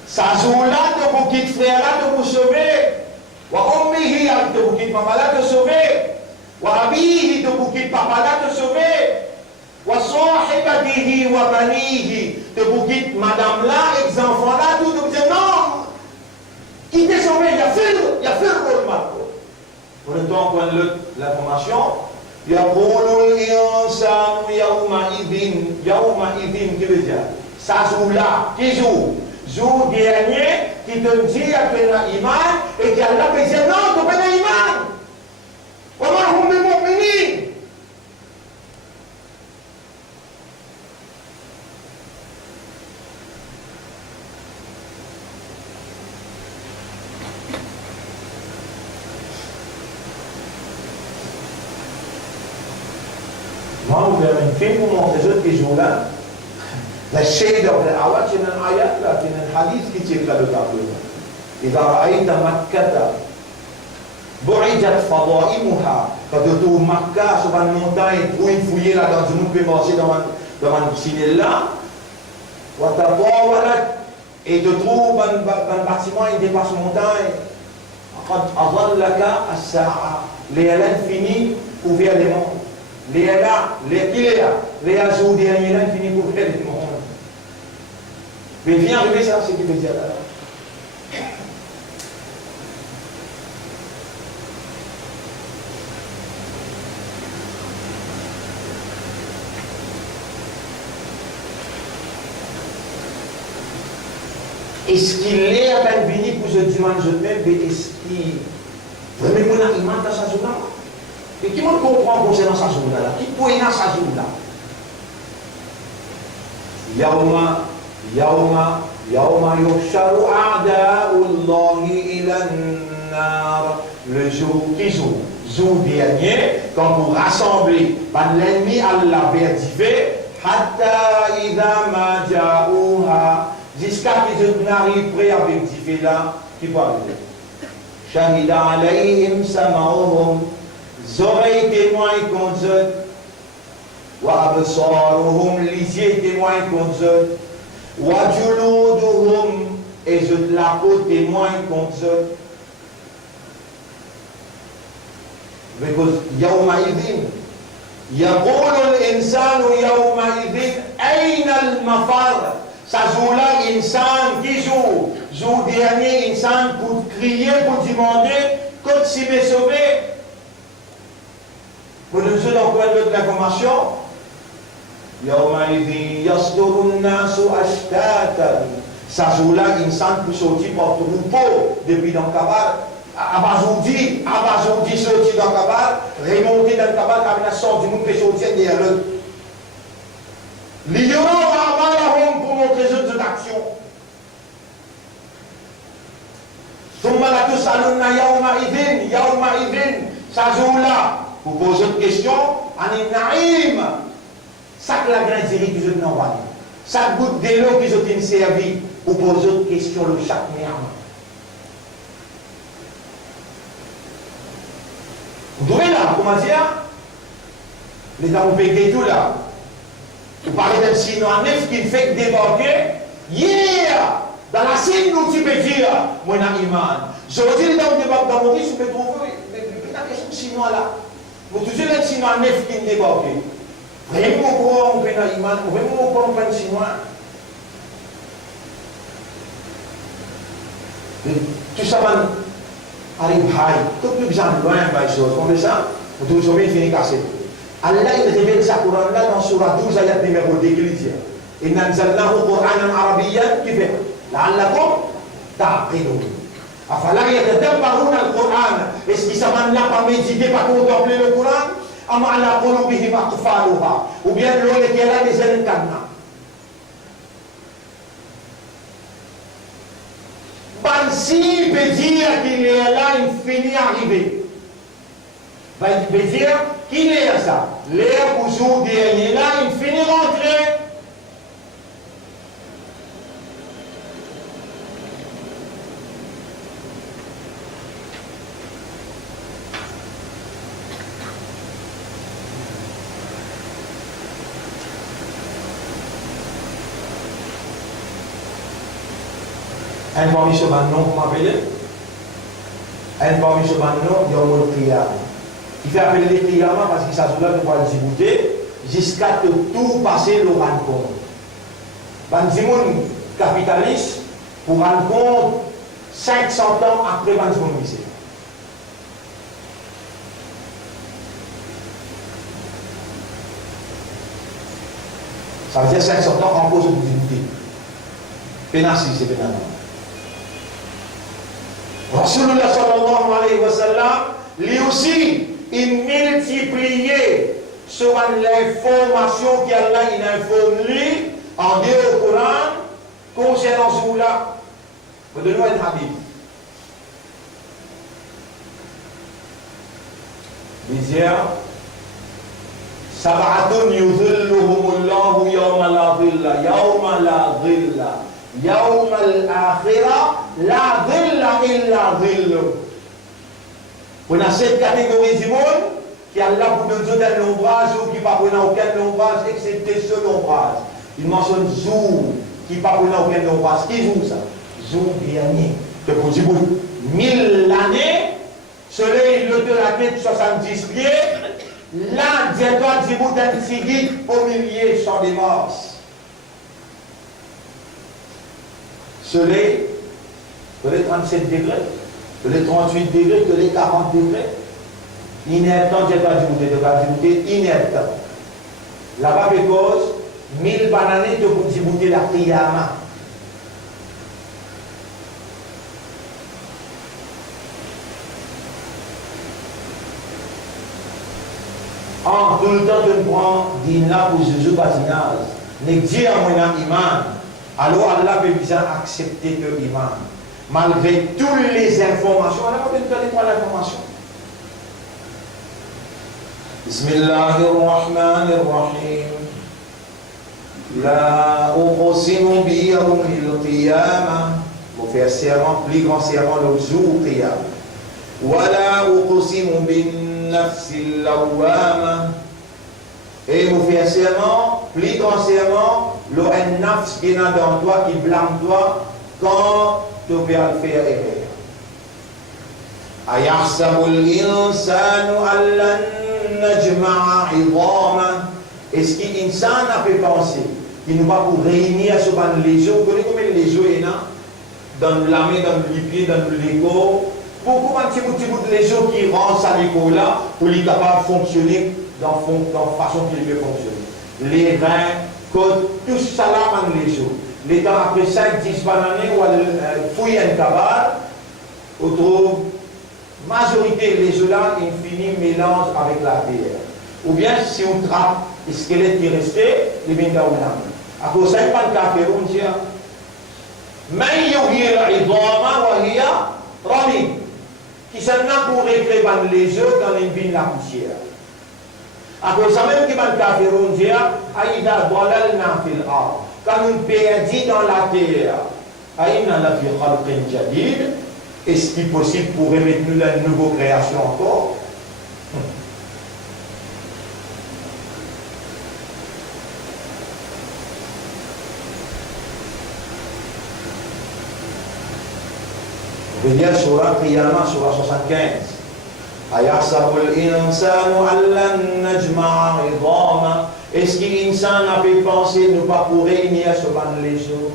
Ça joue là, de pour quitter frère là, de pour sauver. Wa ummihi, de pour quitter maman là, de sauver. Wa abihi, de pour quitter papa là, de sauver. Wa sahibatihi wa banihi, de pour quitter madame là, les enfants là, tout de dire non. Qui t'est sauvé, il a fait le rôle maintenant. Pour le temps qu'on a l'information, yaqulu al-insanu yawma idhin, qui veut dire ça joue là, qui joue? Jour dernier, qui te dit à tu es iman, et qui Allah peut dire non, tu n'es pas iman. Comment on est mu'minin? Moi, vous avez une film pour montrer ce qui joue là. La shade of the hour, c'est un ayat là, c'est un hadith qui tient là le tableau. إذا رأيت مكة بعدت فضائمها. Quand tu trouves Makkah sur une montagne, où il fouillait là dans une peut marcher dans un ciné là, et tu trouves un bâtiment qui dépasse la montagne. قد أظلك الساعة. Les l'infini couvert les mondes. Les là, qui est là, les jours derniers l'infini couvert les mondes. Mais viens arriver ça, c'est ce qu'il veut dire là. Est-ce qu'il est à peine venu pour ce dimanche même, mais est-ce qu'il vraiment mon iman dans sa journée? Et qui me comprend concernant sa journée là? Qui peut y avoir sa journée là? Yawma Yawma yuhsharu a'da'ullahi ilan nar. Le jour qui joue dernier, quand vous rassemblez par l'ennemi Allah vers divers, hatta idha ma ja'uha, jusqu'à ce que n'arrive près avec divers là, qui va arriver. Shahida alayhim sama'uhum, oreilles témoignent contre eux, wa absaruhum, les yeux témoignent contre eux, wa juluduhum, et la peau témoigne contre eux. Because يومئذ يقول الإنسان يومئذ أين المفر. Ça joue là, insan qui joue dernier, insan pour crier, pour demander, quand s'il m'est sauvé. Pour nous donner encore une autre information. يومئذ يصدر الناس أشتاتا. Ça joue là, insan pour sortir par troupeau depuis dans le cabal. Abazoudi sorti dans le cabal, remonté dans le cabal, avec la sorte du monde qui sortit derrière eux. L'ignorant va avoir la honte pour montrer les autres actions. Ça joue là, pour poser une question, Aninaïm, ça que la grande série que je n'ai envoyé, ça goûte de l'eau que je t'ai servi, pour poser une question de chaque merde. Vous trouvez là, comment dire? Les gens ont payé tout là. Vous parlez d'un sinon neuf qui fait débarquer. Yeah! Dans la scène, nous tu peux dire, moi, j'ai iman. Je vous dis, dans mon vie, je peux trouver la question sinon là. Vous toujours un sinon neuf qui débarque. Vraiment, pourquoi on peut dans iman? Vraiment, pourquoi on peut sinon? Tout ça, arrive high, tout plus besoin de loin, par chose. On fait ça, vous toujours bien fini cassé. Allah, il révèle sa Coran là dans Surah 12, ayat numéro 2, qui dit Inna anzalnahu Qur'anan Arabiyyan qui fait la'allakum ta'qilun. Afala yatadabbaruna al-Qur'an. Est-ce qu'ils savent là pas méditer, pas contempler le Coran? Ama ala qulubihim aqfaluha. Ou bien l'eau qui est là des éléments. Bansi peut dire qu'il est là, il finit arrivé. Il peut dire qu'il est ça. L'air pour jour dernier là, il finit rentrer. Un parmi ce maintenant, vous m'appelez? Un parmi ce maintenant, il y a un Qiyam. Il fait appeler les Qiyam parce qu'il s'agit là de pouvoir le débouter jusqu'à que tout passer le rendre compte. Bandimoun capitaliste pour rendre compte 500 ans après Bandimoun lycée. Ça veut dire 500 ans en cause de débouter. Pénassi, c'est pénal. Rasulullah sallallahu alayhi wa sallam, lui aussi, il multipliait sur l'information qu'Allah informe lui en dehors du Coran concernant ce jour-là. Vous donnez un hadith. Il dit Sab'atun yudhilluhumullahu yawma la dhilla, yawma la dhilla. Yawm al-akhirah, la dhilla illa dhillu. On a cette catégorie du monde qui a là pour nous donner un ombrage ou qui ne pas pour aucun ombrage excepté ce ombrage. Il mentionne jour qui ne pas pour aucun ombrage. Qui joue ça? Jour dernier. Que pour dire 1000 années, soleil le de la tête 70 pieds, là, directeur du bout d'un tigre au milieu sans des morts. Soleil, que les 37 degrés, que les 38 degrés, que les 40 degrés, inertant, j'ai pas débouté, inertant. Là-bas, because, 1000 bananes de pour débouter la Qiyama. Tout le temps que nous prenons, dîner pour Jésus patinage, nous dit à mon iman. Alors Allah peut bien accepter que iman. Malgré toutes les informations, on n'a pas besoin de donner trois informations. Bismillahirrahmanirrahim. La uqsimu bi yawmil qiyamah. Vous faire serment, plus grand serment le jour qiyamah. Wa la uqsimu bin nafsil lawwamah. Et vous faire serment, plus grand serment, le nafs qui est dans toi, qui blâme toi, quand tu vas le faire erreur. Ayahsabul insanu allan najma'a idama. Est-ce qu'insan a fait penser qu'il nous va pour réunir à ce ban les eaux, vous connaissez combien les eaux il y en a dans la main, dans les pieds, dans l'écho, beaucoup de petits bouts de les eaux qui rendent à l'écho là pour les capables de fonctionner dans la façon qu'il veut fonctionner. Les reins, côtes, tout ça là dans les eaux. Les temps après 5-10 années, on fouille un cabal, on trouve majorité les eaux là, ils finissent mélange avec la terre. Ou bien si on trappe le squelette qui est resté, les bien là. À cause de ça, il n'y a pas de café, on dit. Mais il y a qui s'en a pour récréer les œufs dans les vignes la poussière. À cause de ça, même qui va le café, on dit, Aïda, Dolal, Nafil, quand on perdit dans la terre, Aïna, la vie, Khalqin, Jadid, est-ce qu'il est possible pour remettre nous dans une nouvelle création encore? Dia surah Qiyamah surah 75. Ayahsabul insanu allan najma'a idama. Est-ce qu'insan a pu penser ne pas pour réunir ce ban les eaux?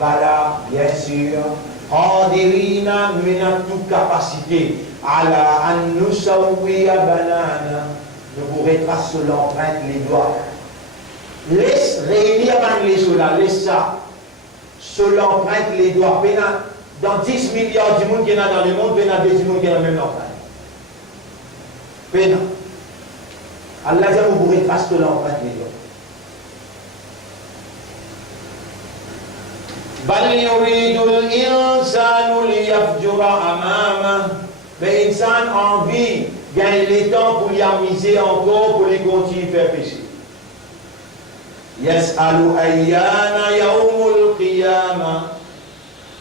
Bala, bien sûr. Qadirina, nous avons toute capacité. Ala an nusawwiya banana. Nous pourrons tracer l'empreinte les doigts. Laisse réunir ban les eaux là, laisse ça. Sur l'empreinte les doigts. Dans 10 milliards de monde qui est dans le monde, il y a des gens qui ont la même empreinte. Pena. Allah dit vous pourrez tracer l'empreinte les doigts. Bal yuridul insanu liyafjura amama. Mais l'insan a envie, gagne le temps pour y amuser encore, pour les continuer à faire pécher. Yas'alu ayyana yawmul qiyamah.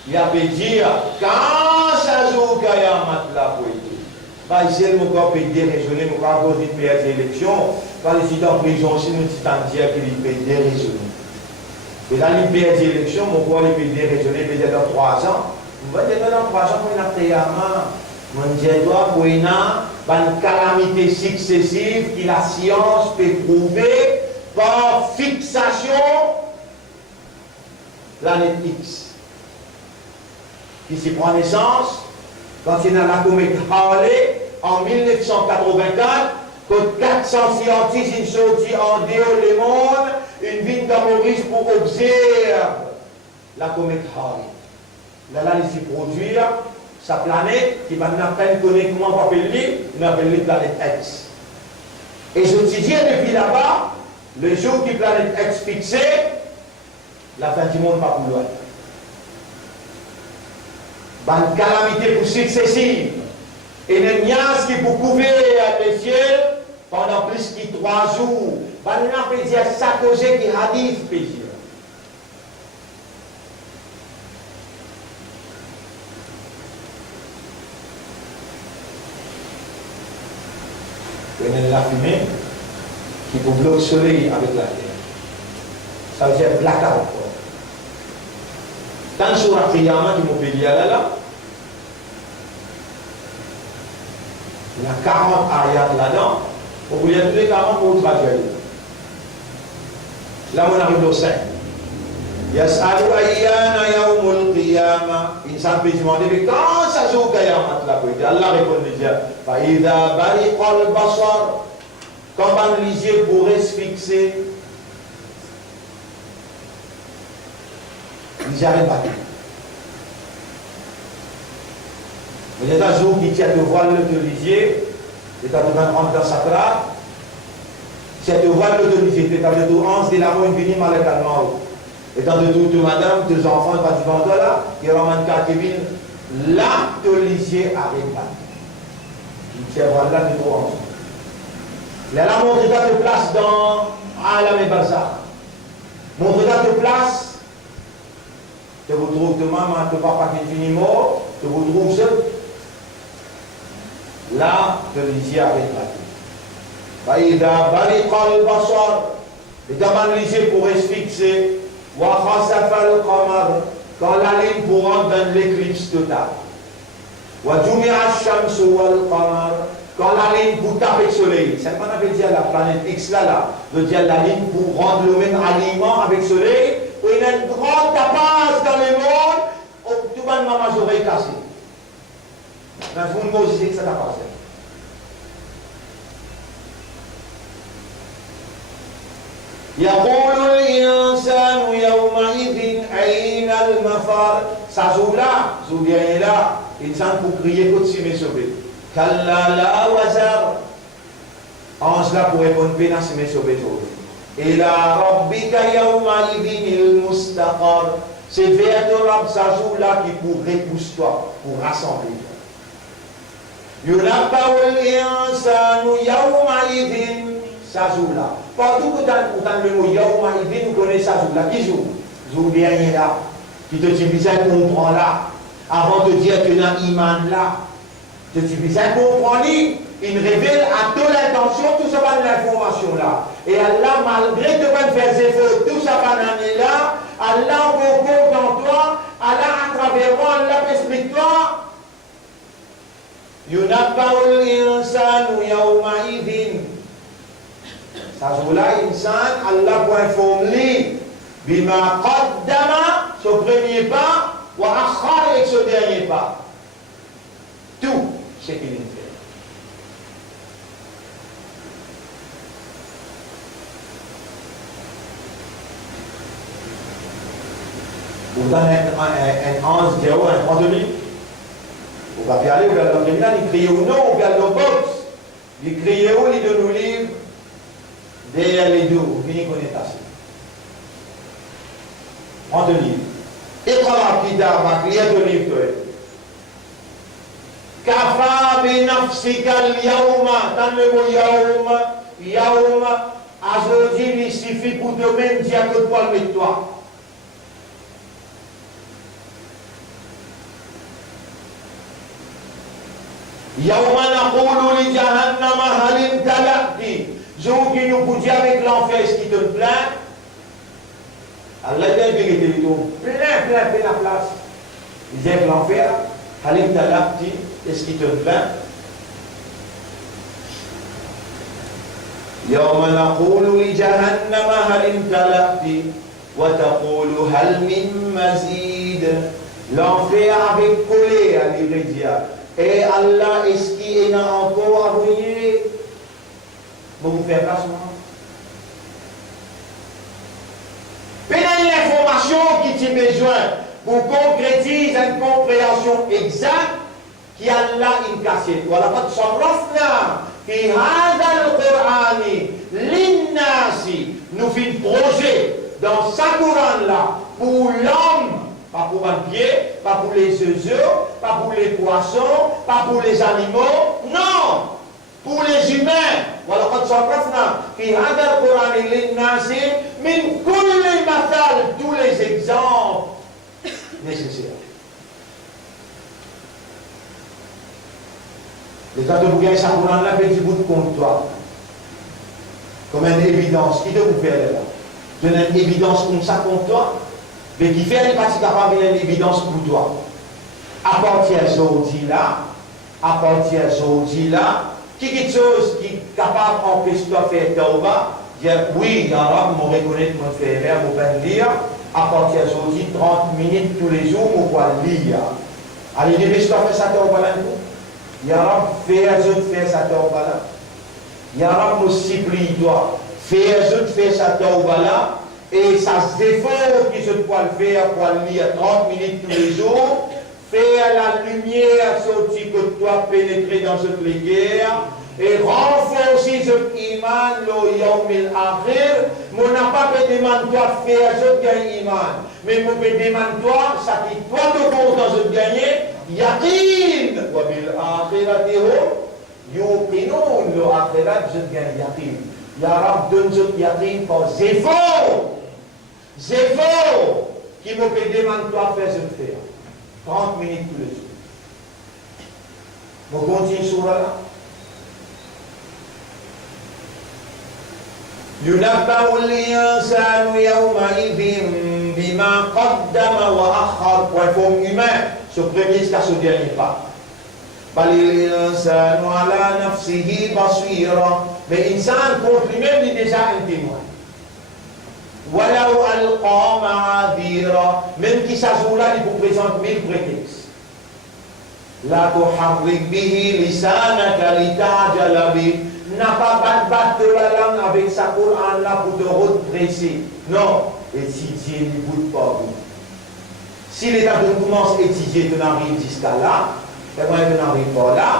Il a pu dire, quand ça joue Kayamat la poétique, ici, mon corps peut déraisonner, mon corps peut perdre l'élection, quand il est en prison, si nous disons dire qu'il peut déraisonner. Et là, il perd l'élection, mon corps peut déraisonner peut-être dans 3 ans. On va dire dans 3 ans, on a Kayamat. On dit, pour une calamité successive que la science peut prouver par fixation planète X. Qui s'y prend naissance quand il y a la comète Halley en 1984, que 400 scientifiques sont sortis en dehors du monde, une ville d'Amoris pour observer la comète Halley. Là, il s'y produit sa planète qui va nous appeler comment on appelle lui, on appelle lui planète X. Et je me suis dit depuis là-bas, le jour qui planète X fixé, la fin du monde pas plus loin. Une calamité pour successive. Et même ce qui pour couvrir le ciel pendant plus que 3 jours. On peut dire ça cause qui hadith peut dire. Vous avez la fumée qui vous bloque le soleil avec la terre. Ça veut dire blackout. Dans surah Qiyamah qui m'ont dit là, il y a 40 ayats là-dedans. On vous y a tous les 40 pour traduire. Là, on arrive au 5. Yas'alu ayyana yawmul qiyamah. Insan peut demander, mais quand ça joue Qiyamah là? Allah répond déjà, Fa'idha bariqal basar. Comment les yeux pourraient se fixer? Ils n'arrêtent pas. Mais il y a un jour qui tient le voile de l'Isier, et tu as besoin de rentrer dans sa classe. Si tu vois le de l'Isier, tu as besoin de 11 de la main, une mal à Et dans de toute madame, tes enfants, quand tu vas là, il y aura 24 000, là, te lisier avec là. Tu sais, voilà, de trop en dessous. Là, montre-toi de place dans Alam et Bazar. Montre-toi de place. Tu vous trouves de maman, tu papa qui est fini mort, tu vous trouves seul. Là, te lisier avec la tête. Faïda bariqa al-basar. Et dans ma lisier pourrait se fixer. Wa khasafa al-qamar. Quand la lune pour rentrer dans l'éclipse totale. Wa jumi'a al-shams wal-qamar. Quand la lune pour taper le soleil. C'est ce qu'on avait dit à la planète X là. De dire la lune pour rendre le même aliment avec le soleil. Où il y a une grande tapage dans le monde. Tout le monde m'a oreilles cassées. Mais vous me dites que ça n'a pas passé. يقول الإنسان يومئذ أين المفر. Ça joue là, joue bien là. L'insan pour crier contre si mes sauvés. Kalla la wazar. Ange là pour répondre bien à si mes sauvés. Ila rabbika yawma'idhin al-mustaqar. C'est vers ton Rab, ça joue là qui pour repousse-toi, pour rassembler. Yunabba'u al-insanu yawma'idhin. Ça joue là. Partout où tu le mot yawma'idhin, vous connaissez ça joue là. Qui joue? Joue dernier là. Qui te dit bien comprend là. Avant de dire que tu as iman là. Te dit bien comprend lui. Il révèle à toute l'intention, tout ça va de l'information là. Et Allah, malgré que tu faire des efforts, tout ça va d'année là, Allah au compte dans toi, Allah à travers moi, Allah explique-toi. Yunabba'u al-insanu yawma'idhin. Ça joue là, insan, Allah pour informer bima qaddama, ce premier pas, wa akhar avec ce dernier pas. Tout ce qu'il fait. Vous donnez un ange, un pandémie. Vous va aller vers le criminel, il crie ou non, ou vers le box. Il crie où, il donne nous livre. Derrière les deux, vous venez qu'on est assis. Prends le livre. Et quand la pida va crier le livre, Kafa binafsika al-yawma, dans le mot yawma, aujourd'hui, il suffit pour toi-même dire que toi le toi. Yawma naqulu li jahannama hal imtala'ti. Jour qui nous vous dit avec l'enfer, est-ce qu'il te plaint? Allah dit la vérité, il dit plein la place. Il dit avec l'enfer, hal imtala'ti, est-ce qu'il te plaint? Yawma naqulu li jahannama hal imtala'ti wa taqulu hal min mazid. L'enfer avec colère, il dit. Et Allah, est-ce qu'il y a encore à venir? Pour vous faire placement. Puis il y a une information qui t'a besoin pour concrétiser une compréhension exacte qui Allah incassé. Voilà, pas de sarrafna fi hada al-Qur'ani linnasi. Nous fit projet dans sa Coran là pour l'homme. Pas pour un pied, pas pour les oiseaux, pas pour les poissons, pas pour les animaux, non! Pour les humains. Voilà, quand ça prend, fi hada al-Qur'an lin-nasi min kulli mathal, tous les exemples nécessaires. Les temps de vous gagner ça Qur'an là, petit bout de compte toi. Comme une évidence. Qui te vous fait là? Donne une évidence comme ça contre toi. Mais qui fait une partie capable d'une évidence pour toi. À partir d'aujourd'hui là, qui est chose qui est capable d'empêcher toi de faire tauba, dire oui, dans l'homme, on reconnaît que mon frère, on peut lire, à partir d'aujourd'hui, 30 minutes tous les jours, on peut lire. Allez, dépêche-toi de faire ça tauba là. Yarab, fais ça tauba là. Yarab, nous supplie-toi, fais ça tauba là. Et ça se défend qui se peut le faire pour lire 30 minutes tous les jours, faire la lumière sortir que toi pénétrer dans cette guerre et renforcer ce iman, le yawm al-akhir, Mon n'a pas demandé toi de faire, je gagne iman. Mais mon peut demander toi, ça qui toi te compte dans ce gagner, yakin. Wa bil akhirati hum yuqinun. Le akhirat, je gagne yakin. Ya Rab, donne-je yakin par zéphor. Zéphor, qui me peut demander toi de faire, je le fais. 30 minutes tous les jours. On continue sur là. ينبأ الإنسان يومئذ بما قدم وأخر. Point forme humain, ce premier jusqu'à ce dernier pas. بل الإنسان على نفسه بصيرا. Mais l'insan contre lui-même il est déjà un témoin. ولو ألقى معاذيرا. Même qui s'ajoute là, il vous présente 1000 prétextes. لا تحرك به لسانك لتعجل به. N'a pas battre la langue avec sa Coran là pour te redresser. Non, étudier ne goûte pas vous. Si l'État commence à étudier, tu n'arrives jusqu'à là, et moi tu n'arrives pas là,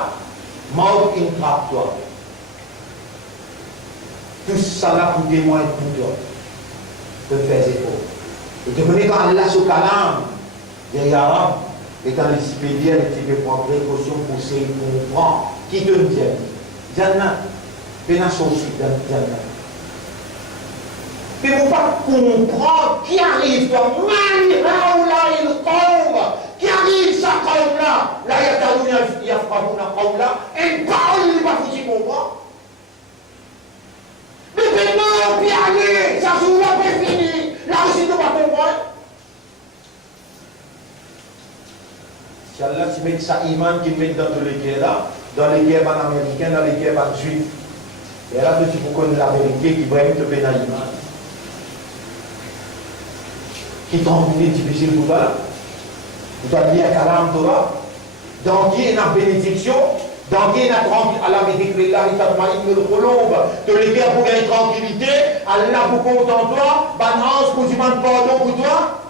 mort une trappe toi. Tout ça là pour témoigner pour toi. Te faire effort. Et tu connais quand Allah se calme, il y a Arab, et dans les expédients, tu peux prendre précaution pour se comprendre. Qui te le dit? Jannah. Pénation aussi dans Jannah. Mais vous ne pas comprendre qui arrive dans Mani Haoula il Qawm. Qui arrive sa Qawm là? Là, il y a Taouna, il y a Farouna Qawm là. Et une parole, il va vous dire comprendre. Mais maintenant, puis aller, ça joue là, c'est fini. Là aussi, tu vas comprendre. Si Allah tu mets sa iman qui met dans tous les guerres là, dans les guerres américaines, dans les guerres juifs. Et là, tu peux connaître la vérité qui va être bien à l'iman. Qui tranquille, difficile pour toi. Tu dois dire à Kalam Torah. Dans qui il y a une bénédiction, dans qui il y a tranquille. Allah me dit que là, il t'a demandé de colombe. De les guerres pour gagner tranquillité. Allah vous compte en toi. Banance pour du monde pardon pour toi.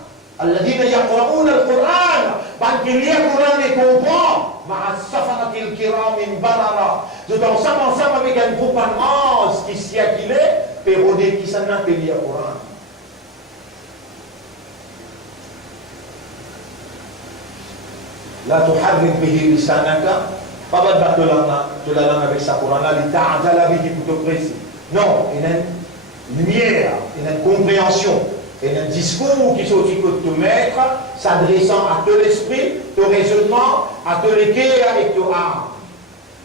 الذين يقرؤون القرآن بعد qu'il lit le Coran et comprend مع السفرة الكرام بررة. Je dois ensemble avec un groupe en qui s'y a qu'il est, pérodé qui s'en a fait lire le Coran. لا تحرك به لسانك pas battre de la langue avec sa Coran là, l'ita'adala bihi pour te presser. Non, il y a une lumière, il y a une compréhension. Et un discours qui sortit que te mettre, s'adressant à tout l'esprit, ton raisonnement, à tout les cœurs et ton âme.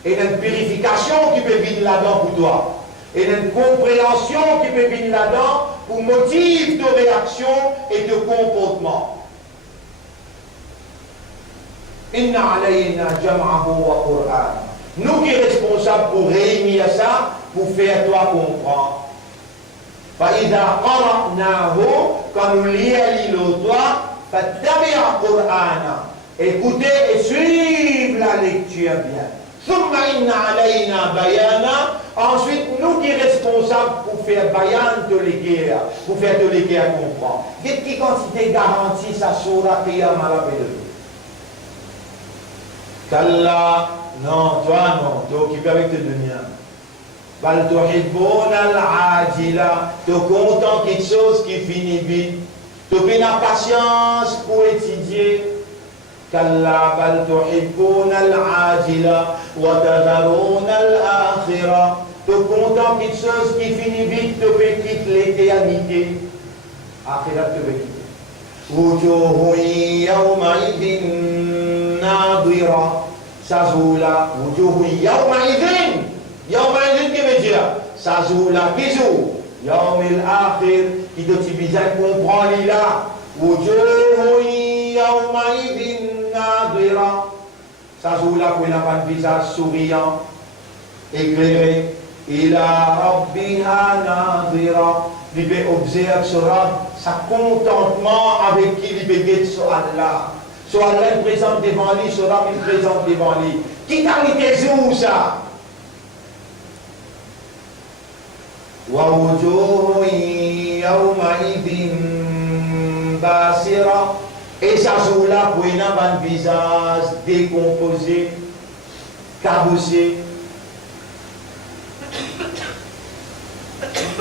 Et une purification qui peut venir là-dedans pour toi. Et une compréhension qui peut venir là-dedans pour motiver tes réactions et tes comportements. Inna alayna jam'ahu wa Qur'an. Nous qui sommes responsables pour réunir ça, pour faire toi comprendre. فإذا قرأناه quand nous lisons toi فاتبع قرآنا. Écoutez et suivez la lecture bien. ثم إن علينا بيانا. Ensuite nous qui sommes responsables pour faire bayan de l'éguerre, pour faire de l'éguerre comprendre. Qu'est-ce qui quantité garantit sa sourate Qiyam à la paix? Kalla, non, toi non, tu es occupé avec tes dunya. Bal tuhibbun al-ajila. Tu es content quelque chose qui finit vite. Tu as la patience pour étudier. Kalla bal tuhibbun al-ajila wa tadharun al-akhirah. Tu es content quelque chose qui finit vite. Tu peux quitter l'éternité. Akhirat tu peux quitter. Wujuhun yawma'idhin nadira. Sazula. Wujuhun yawma'idhin. Yawma'idhin qui veut dire Sazula, bisous. Yawmil akhir, qui te dit bizarre, comprend l'ila. Wujuhun yawma'idhin nadira. Sazula, pour n'a pas de visage souriant, éclairé. Ila rabbiha nadira. Il peut observer sa contentement avec qui il peut guetter sur Allah. Sur Allah, il présente devant lui, sur Allah, il présente devant lui. Qui t'a mis tes yeux ça? وَوُجُوهٌ يَوْمَئِذٍ بَاسِرَةٌ. Et ça joue là pour un visage décomposé, cabossé.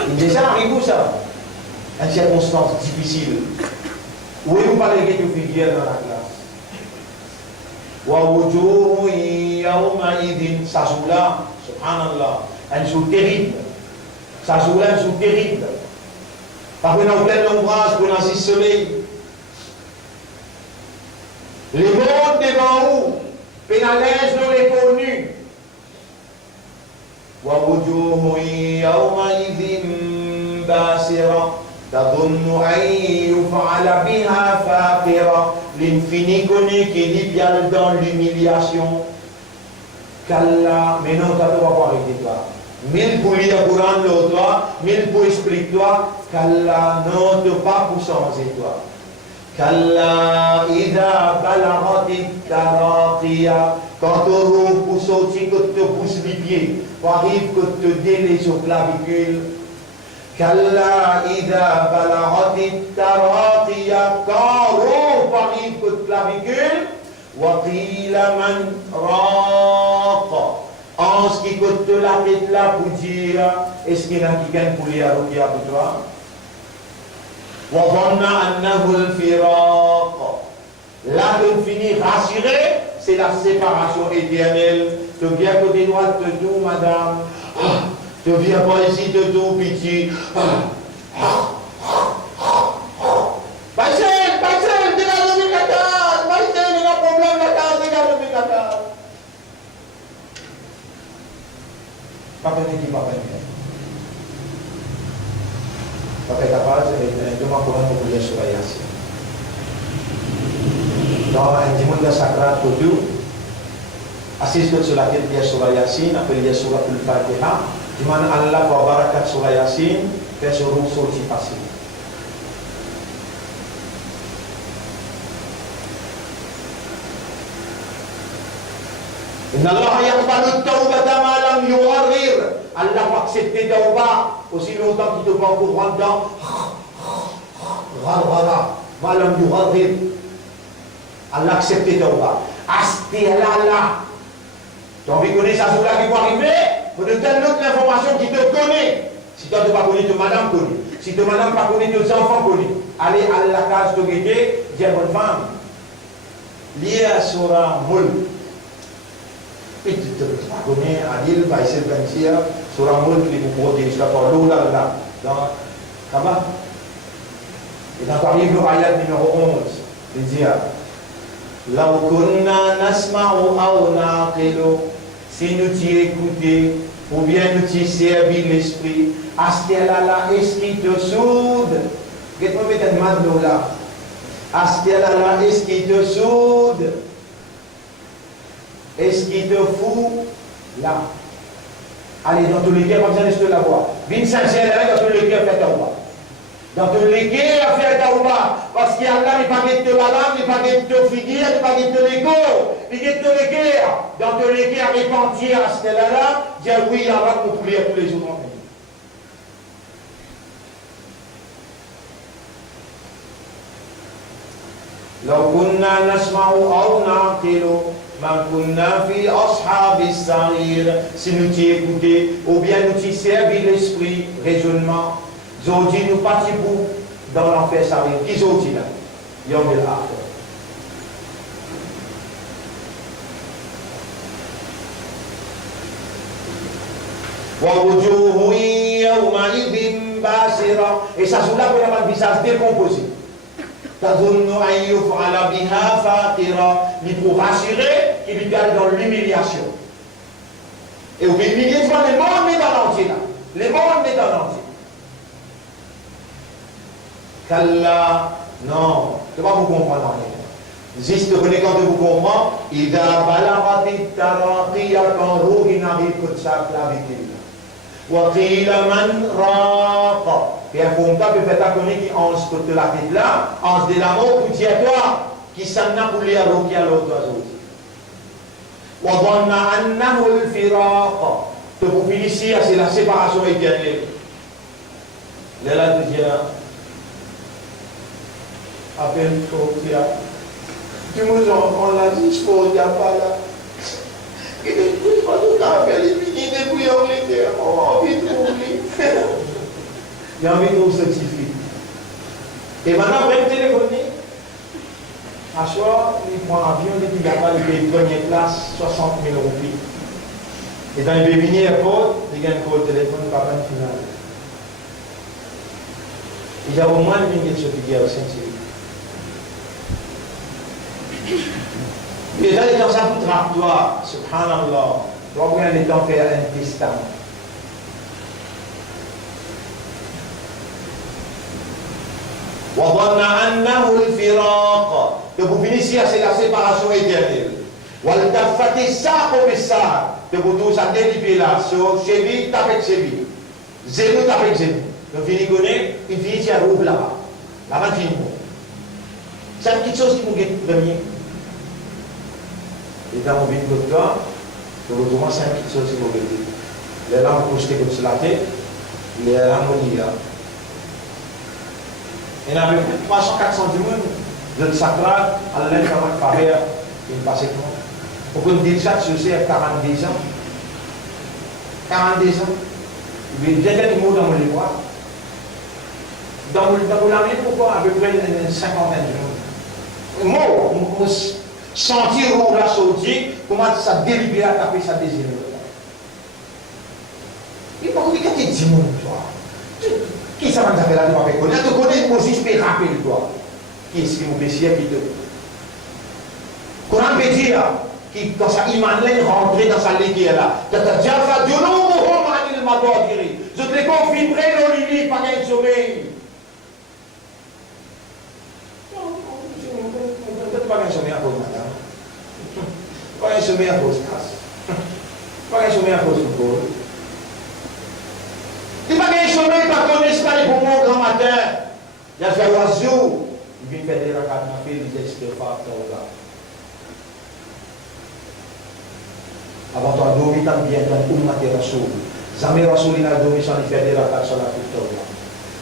Il est déjà arrivé ça. une circonstance difficile. Où est-ce que vous parlez que tu figures dans la classe? وَوُجُوهٌ يَوْمَئِذٍ Ça joue-là, subhanallah, un jour terrible. Ça joue-là, un jour terrible. Parce qu'on a plein d'ombrage, qu'on a 6 soleils. Les mondes devant vous, pénalèse nous les connus. وَوُجُوهٌ يَوْمَئِذٍ بَاسِرَةٌ تظن أن يفعل بها فاقرة. L'infini connaît qu'il y a dans l'humiliation. Kalla, mais non, tu ne vas pas arrêter toi. Mille pour lire le Coran, toi, mille pour expliquer toi. Kalla, non, tu ne pas pour changer toi. Kalla, ida balagati taraqiya. Quand tu roules pour sortir, que tu pousses les pieds, pour arriver que tu délaisses au clavicule. Kalla ida balagati taraqiya. Quand roue arrive que clavicule, wa qila man raqa. En ce qui coûte la tête là pour dire, est-ce qu'il y en a qui gagne pour les arroquer pour toi? Wa dhanna annahu al-firaq. Là, tu finis rassuré, c'est la séparation éternelle. Tu viens côté droit de tout, madame. Tu viens pas ici de tout, pitié. Passer, dégage le Qatar. Passer, il y a un problème là-dedans, dégage le Qatar. Papa ne dit pas bien. Papa est capable de m'apprendre pour les surveiller. Dans un dimanche de sacré pour Dieu, assiste sur la tête de Surah Yasin, appelé de Surah Al-Fatiha. Di mana Allah wa barakat surah Yasin ke suruh suci pasti. Inna Allah yaqbalu at-taubata ma lam yughrir. Allah va accepter tauba aussi longtemps qu'il te va pour rentrer dans gharghara ma lam yughrir. Allah accepte tauba. Asti Allah. Tu as envie de connaître ça sur là qui va arriver? Pour te donner l'autre information qui te connaît. Si toi tu ne connais pas, madame connaît. Si tu madame pas connaît, tes enfants connaissent. Allez à la case de guetter, dis à bonne femme. Lié à Surah Mulk. Et tu ne connais, à l'île, par ici, Surah Mulk, les vous protègent, jusqu'à par l'eau là. Dans Kaba. Et dans Paris, le ayat numéro 11, il dit Law kunna nasma'u aw naqilu. Si nous t'y écouter, ou bien nous t'y servir l'esprit, Astialala, est-ce qu'il te soude? Qu'est-ce que tu fais de mal là? Astialala, est-ce qu'il te soude? Est-ce qu'il te fout là? Allez, dans tous les cas, pas besoin de la voix. Vine sincère, dans tous les cas, faites ta voix. Dans tous les cas, faites ta voix. Parce qu'il y a là, il n'est pas de madame, il n'est pas de figure, il n'est pas de l'égo, il est de l'éguerre. Dans tous les cas, repentir à ce là, dire oui, il y a là pour prier tous les jours dans le pays. لو كنا نسمع أو نعقل ما كنا في أصحاب السعير. Si nous t'y écouter, ou bien nous t'y servir l'esprit, raisonnement, Zodi nous participons dans l'enfer Sarir. Qui Zodi là? Yom el Akhir. وَوُجُوهٌ يَوْمَئِذٍ بَاسِرَةٌ. Et ça, c'est là qu'on a le visage décomposé. تظن أن يفعل بها فاقرة. Il faut rassurer qu'il est dans l'humiliation. Et au humilier, tu vois, le monde est dans l'entier là. Le monde est dans l'entier. Kalla, non, tu ne vas pas vous comprendre rien. Juste quand tu vous comprends, il a balagati taraqiya quand Ruhi n'arrive que de sa clavicule. Wa qila man raqa. Et un comptable peut faire connaître qui ange de la tête là, ange de l'amour, pour dire toi, qui s'en a pour lire l'eau qui a l'autre oiseau. Wa dhanna annahu al-firaq. Tu vous féliciter, c'est la séparation éternelle. Là, tu dis, appelle Fotia. Tu nous on l'a dit, Fotia pas là. Il est plus pas tout à fait, il est plus en l'été, on a envie de trouver. Il y a envie de nous certifier. Et maintenant, même téléphoner. À soir, il prend l'avion, il dit qu'il paye première classe 60 000 roupies. Et dans le Bébigny Airport, il y a un call téléphone, pas de finale. Il y a au moins une minute sur le Saint-Cyril. Et là, il est dans sa trajectoire, subhanallah. Il doit prendre le temps de faire un testament. وَظَنَّ أَنَّهُ الْفِرَاقَ. Que vous finissiez, c'est la séparation éternelle. وَالْتَفَّتِ السَّاقُ بِالسَّاقِ. Que vous tous à délibération, Cheville avec cheville. Zéro avec zéro. Donc, il finit, il rouvre là-bas. Là-bas, il finit. C'est une petite chose qui vous guette premier. Et dans mon vie de toi, je vous demande, c'est une petite chose qui vous guette. Les lames projetées comme sur la tête, les lames au lit là. Il y a à peu près 300-400 du monde de sacrage à l'intérieur de Faber, il passe comment. Pour qu'on dise ça, c'est à 42 ans. 42 ans. Il y a des mots dans mon livre. Dans l'armée, pourquoi à peu près une cinquantaine de monde. Moi, sentir où la sortie, comment ça délibère à taper sa désir. Il faut que tu aies 10 monde, toi. Qui ça va nous appeler là, tu vas connaître. Tu connais Moses, mais rappelle-toi. Qui est-ce qui nous Messie qui te. Coran peut dire, qui dans sa iman là, rentrer dans sa ligue là. Tu as déjà fait Dieu non, il m'a dit. Je te confirmerai l'olivier, pas qu'un sommeil. Pas qu'un sommeil à cause de madame. Pas qu'un sommeil à cause de casse. Pas qu'un sommeil à cause de football. Il n'y a pas qu'un sommeil, pas qu'on espère pour moi au grand matin. Il y a fait oiseau. Il vient faire des rakats, il fait des estéphats, avant de dormir, tu as bien dans Ummat Rasoul. Jamais Rasoul n'a dormi sans faire des rakats sur la culture.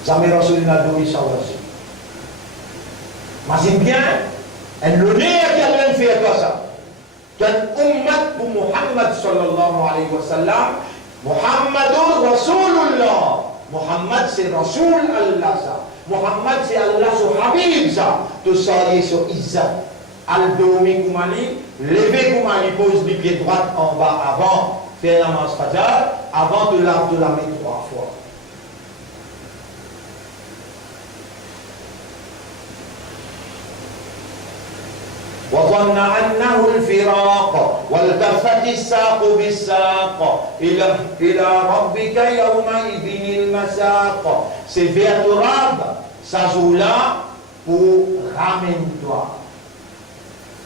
Jamais Rasoul n'a dormi sans oiseau. Mais c'est bien, l'honneur qui a fait toi ça. Qu'un Ummat pour Muhammad sallallahu alayhi wa sallam. Muhammadur Rasulullah. Muhammad c'est Rasul Allah ça. Muhammad c'est Allah sur Habib ça. Tout ça est sur Isa. Al-Domi Koumali, lever Koumali, pose les pieds droits en bas avant, faire la masse fajar, avant de la mettre 3 fois. وظن أنه الفراق والتفت الساق بالساق إلى ربك يومئذ المساق. C'est vers ton Rab, ça joue là pour ramène-toi.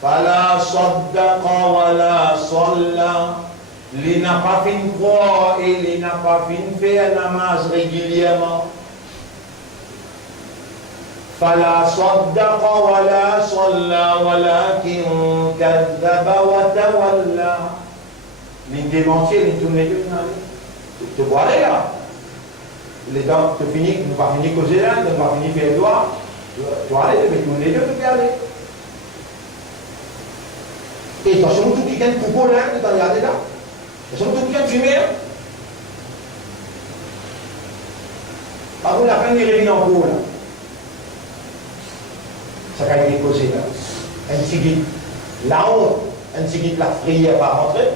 فلا صدق ولا صلى. Il n'a pas fait une croix et il n'a pas fait un namaz régulièrement. فلا صدق ولا صلى ولكن كذب وتولى. Il démentit, il tourne les yeux. Tu vois là. Les dents, tu finis, tu ne vas pas finir causer là, tu ne vas pas finir faire droit. Tu vas aller, tu vas tourner les yeux, tu peux aller. Et attention, tout qui gagne pour là, tu vas regarder là. Attention, tout qui gagne fumer. Par contre, la fin, il revient en cours là. Ça a été causé là. Un petit guide, la honte, un petit guide, la prière va rentrer.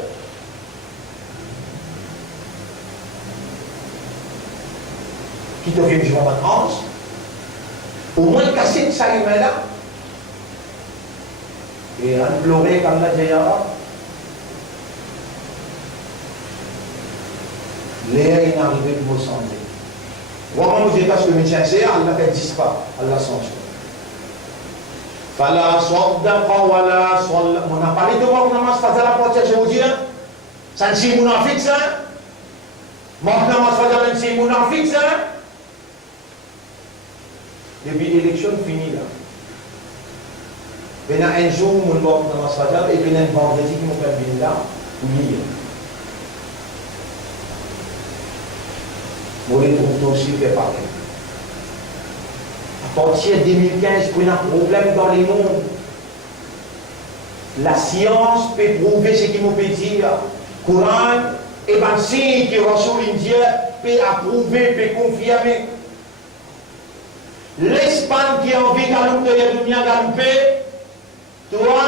Qui te fait jouer en transe. Au moins casser de sa humaine là. Et implorer comme la Jayara. L'air est arrivé de vous sembler. Vraiment, vous dites parce que le médecin c'est, Allah ne dit pas, Allah s'en fout. Fala saddaqa wala salla. On a parlé de moi qu'on namaz fazer la porte, je vous dis, ça ne c'est mounafik ça. Moi namaz fazer ne c'est mounafik ça. Depuis l'élection finie là. Il y a un jour où on va namaz fazer et puis il y a un vendredi qui m'a permis là pour lire. Moi les trouve aussi fait pareil. À partir de 2015, il y a un problème dans les mondes. La science peut prouver ce qu'il m'a dit. Le Coran et bien signe que Rasoul Indien peut approuver, peut confirmer. L'Espagne qui a envie de galoper, toi,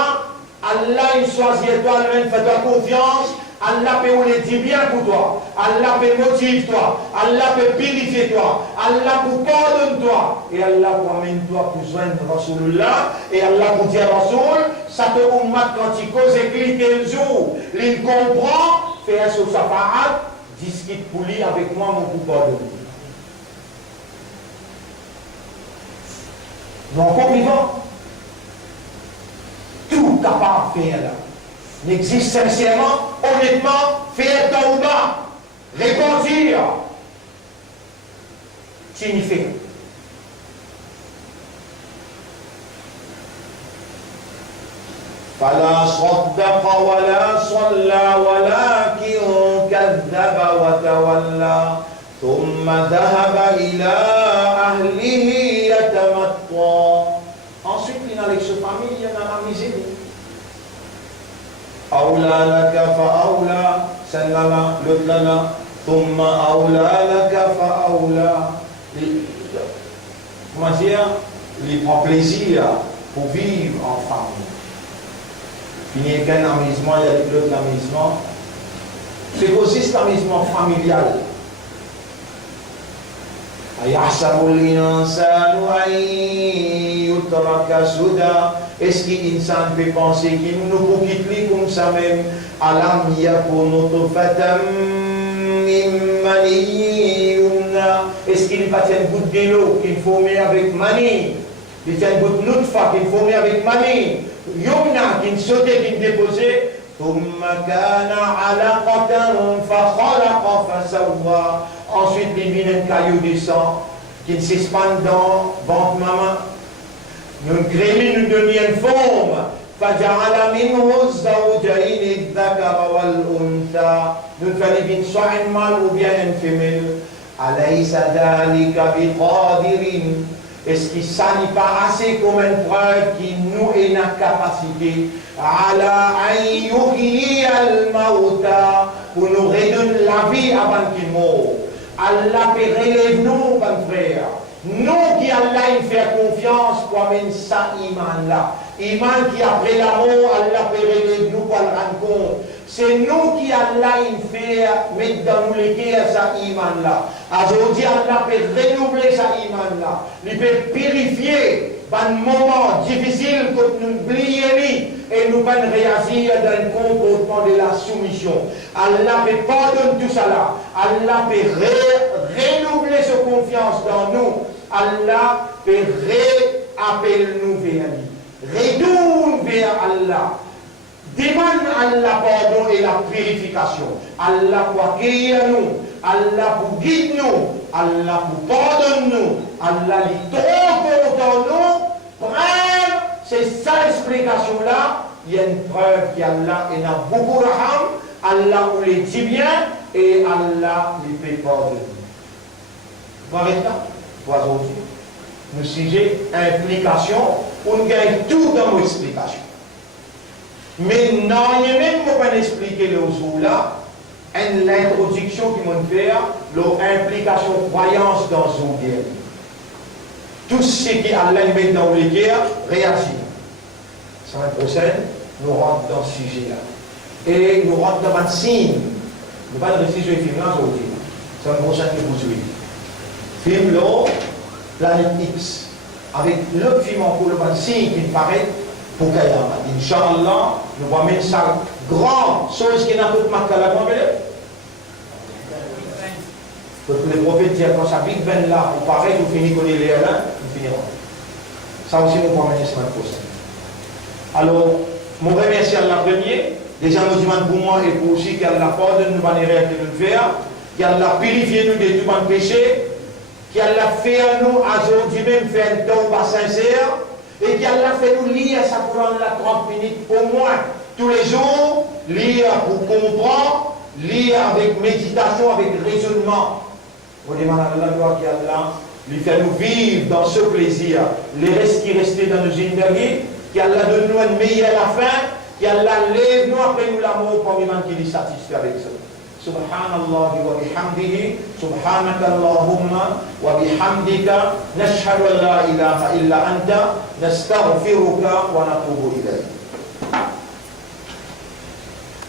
Allah il choisit toi, lui fais-toi confiance, Allah peut les dire bien pour toi, Allah peut motiver toi, Allah peut purifier toi, Allah peut pardonner toi, et Allah peut amener toi pour joindre Rasulullah, et Allah peut dire Rasul, ça te ummat quand tu causes et clique un jour, il comprend, fais un sur sa parade, discute pour lui avec moi, mon pour pardonner. Nous encore vivants, tout capable de faire là. N'existe sincèrement, honnêtement, faire tauba, repentir, signifie. فلا صدق ولا صلى ولكن كذب وتولى ثم ذهب إلى أهله يتمطى. Ensuite, il y a avec sa famille, il y en a la misère. أولى لك فأولى سللا لطلنا ثم أولى لك فأولى. Comment dire, il prend plaisir pour vivre en famille. Il n'y a qu'un amusement, il y a l'autre amusement. C'est aussi cet amusement familial. أيحسب الإنسان أن يترك سدى. Est-ce qu'insan peut penser qu'il nous peut quitter comme ça même? Alam yakun nutfatan min maniyyin yumna. Est-ce qu'il va tenir une goutte d'eau qu'il faut mettre avec mani? Il tient une goutte nutfa qu'il faut mettre avec mani. Yumna qu'il sautait, qu'il déposait. ثم كان علقة فخلق فسوى. Ensuite, il vient un caillou de sang qui s'expande dans le ventre maman. Nous créons, nous donnons une forme. فجعل منه الزوجين الذكر والأنثى. Nous faisons soit un mâle ou bien une femelle. أليس ذلك بقادر. Est-ce qu'il ne s'agit pas assez comme une preuve qui nous est la capacité على أن يحيي الموتى pour nous redonner la vie avant qu'il meure. Allah peut relève nous, mon frère. Nous qui Allah il fait confiance pour amener ça iman là. Iman qui après la mort, Allah peut relève nous pour le rendre compte. C'est nous qui Allah il fait mettre dans nous les cœurs ça iman là. Aujourd'hui Allah peut renouveler ça iman là. Il peut purifier dans moment difficile que nous oublions et nous pouvons réagir dans le comportement de la soumission. Allah peut pardonner tout ça là. Allah peut renouveler sa confiance dans nous. Allah peut réappeler nous vers lui. Retourne vers Allah. Demande Allah pardon et la purification. Allah pour accueillir nous. Allah pour guider nous. Allah pour pardonner nous. Allah lui trompe dans nous. Bref, c'est ça l'explication là. Il y a une preuve qu'Allah en a beaucoup de raham. Allah nous les dit bien et Allah lui fait pardonner. Maintenant, aujourd'hui, nous sujet implication, on gagne tout dans nos explications. Mais non, il n'y a même pas expliquer le jour là, l'introduction qui m'ont fait, l'implication croyance dans son guerre. Tout ce qui Allah met dans les guerres réagit. La semaine prochaine, nous rentrons dans ce sujet-là. Et nous rentrons dans un signe. Nous ne pouvons pas rester sur les films là aujourd'hui. La semaine prochaine, nous vous suivons. Film là, Planète X. Avec l'autre film en cours, le signe qui paraît pour Kayama. Inch'Allah, nous allons mettre ça grand, chose qui n'a pas de marque à la grande. Parce que les prophètes disent quand ça Big Ben là, vous paraît, vous finissez qu'on est là, nous finirons. Ça aussi, nous allons mener la semaine prochaine. Alors, je remercie Allah premier, déjà nous demandons pour moi et pour aussi qu'Allah pardonne nous manières de nous faire, qu'Allah purifie nous de tout mon péché, qu'Allah fait à nous aujourd'hui même faire un tauba sincère, et qu'Allah fait nous lire sa Coran là 30 minutes au moins, tous les jours, lire pour comprendre, lire avec méditation, avec raisonnement. On demande à Allah qu'Allah lui fait nous vivre dans ce plaisir, les restes qui restaient dans nos indagis, qu'Allah donne nous un meilleur à la fin, qu'Allah lève nous après nous l'amour pour les gens qui est satisfait avec ça. Subhanallah wa bihamdihi, subhanaka Allahumma wa bihamdika, nashhadu an la ilaha illa anta, nastaghfiruka wa natubu ilaik.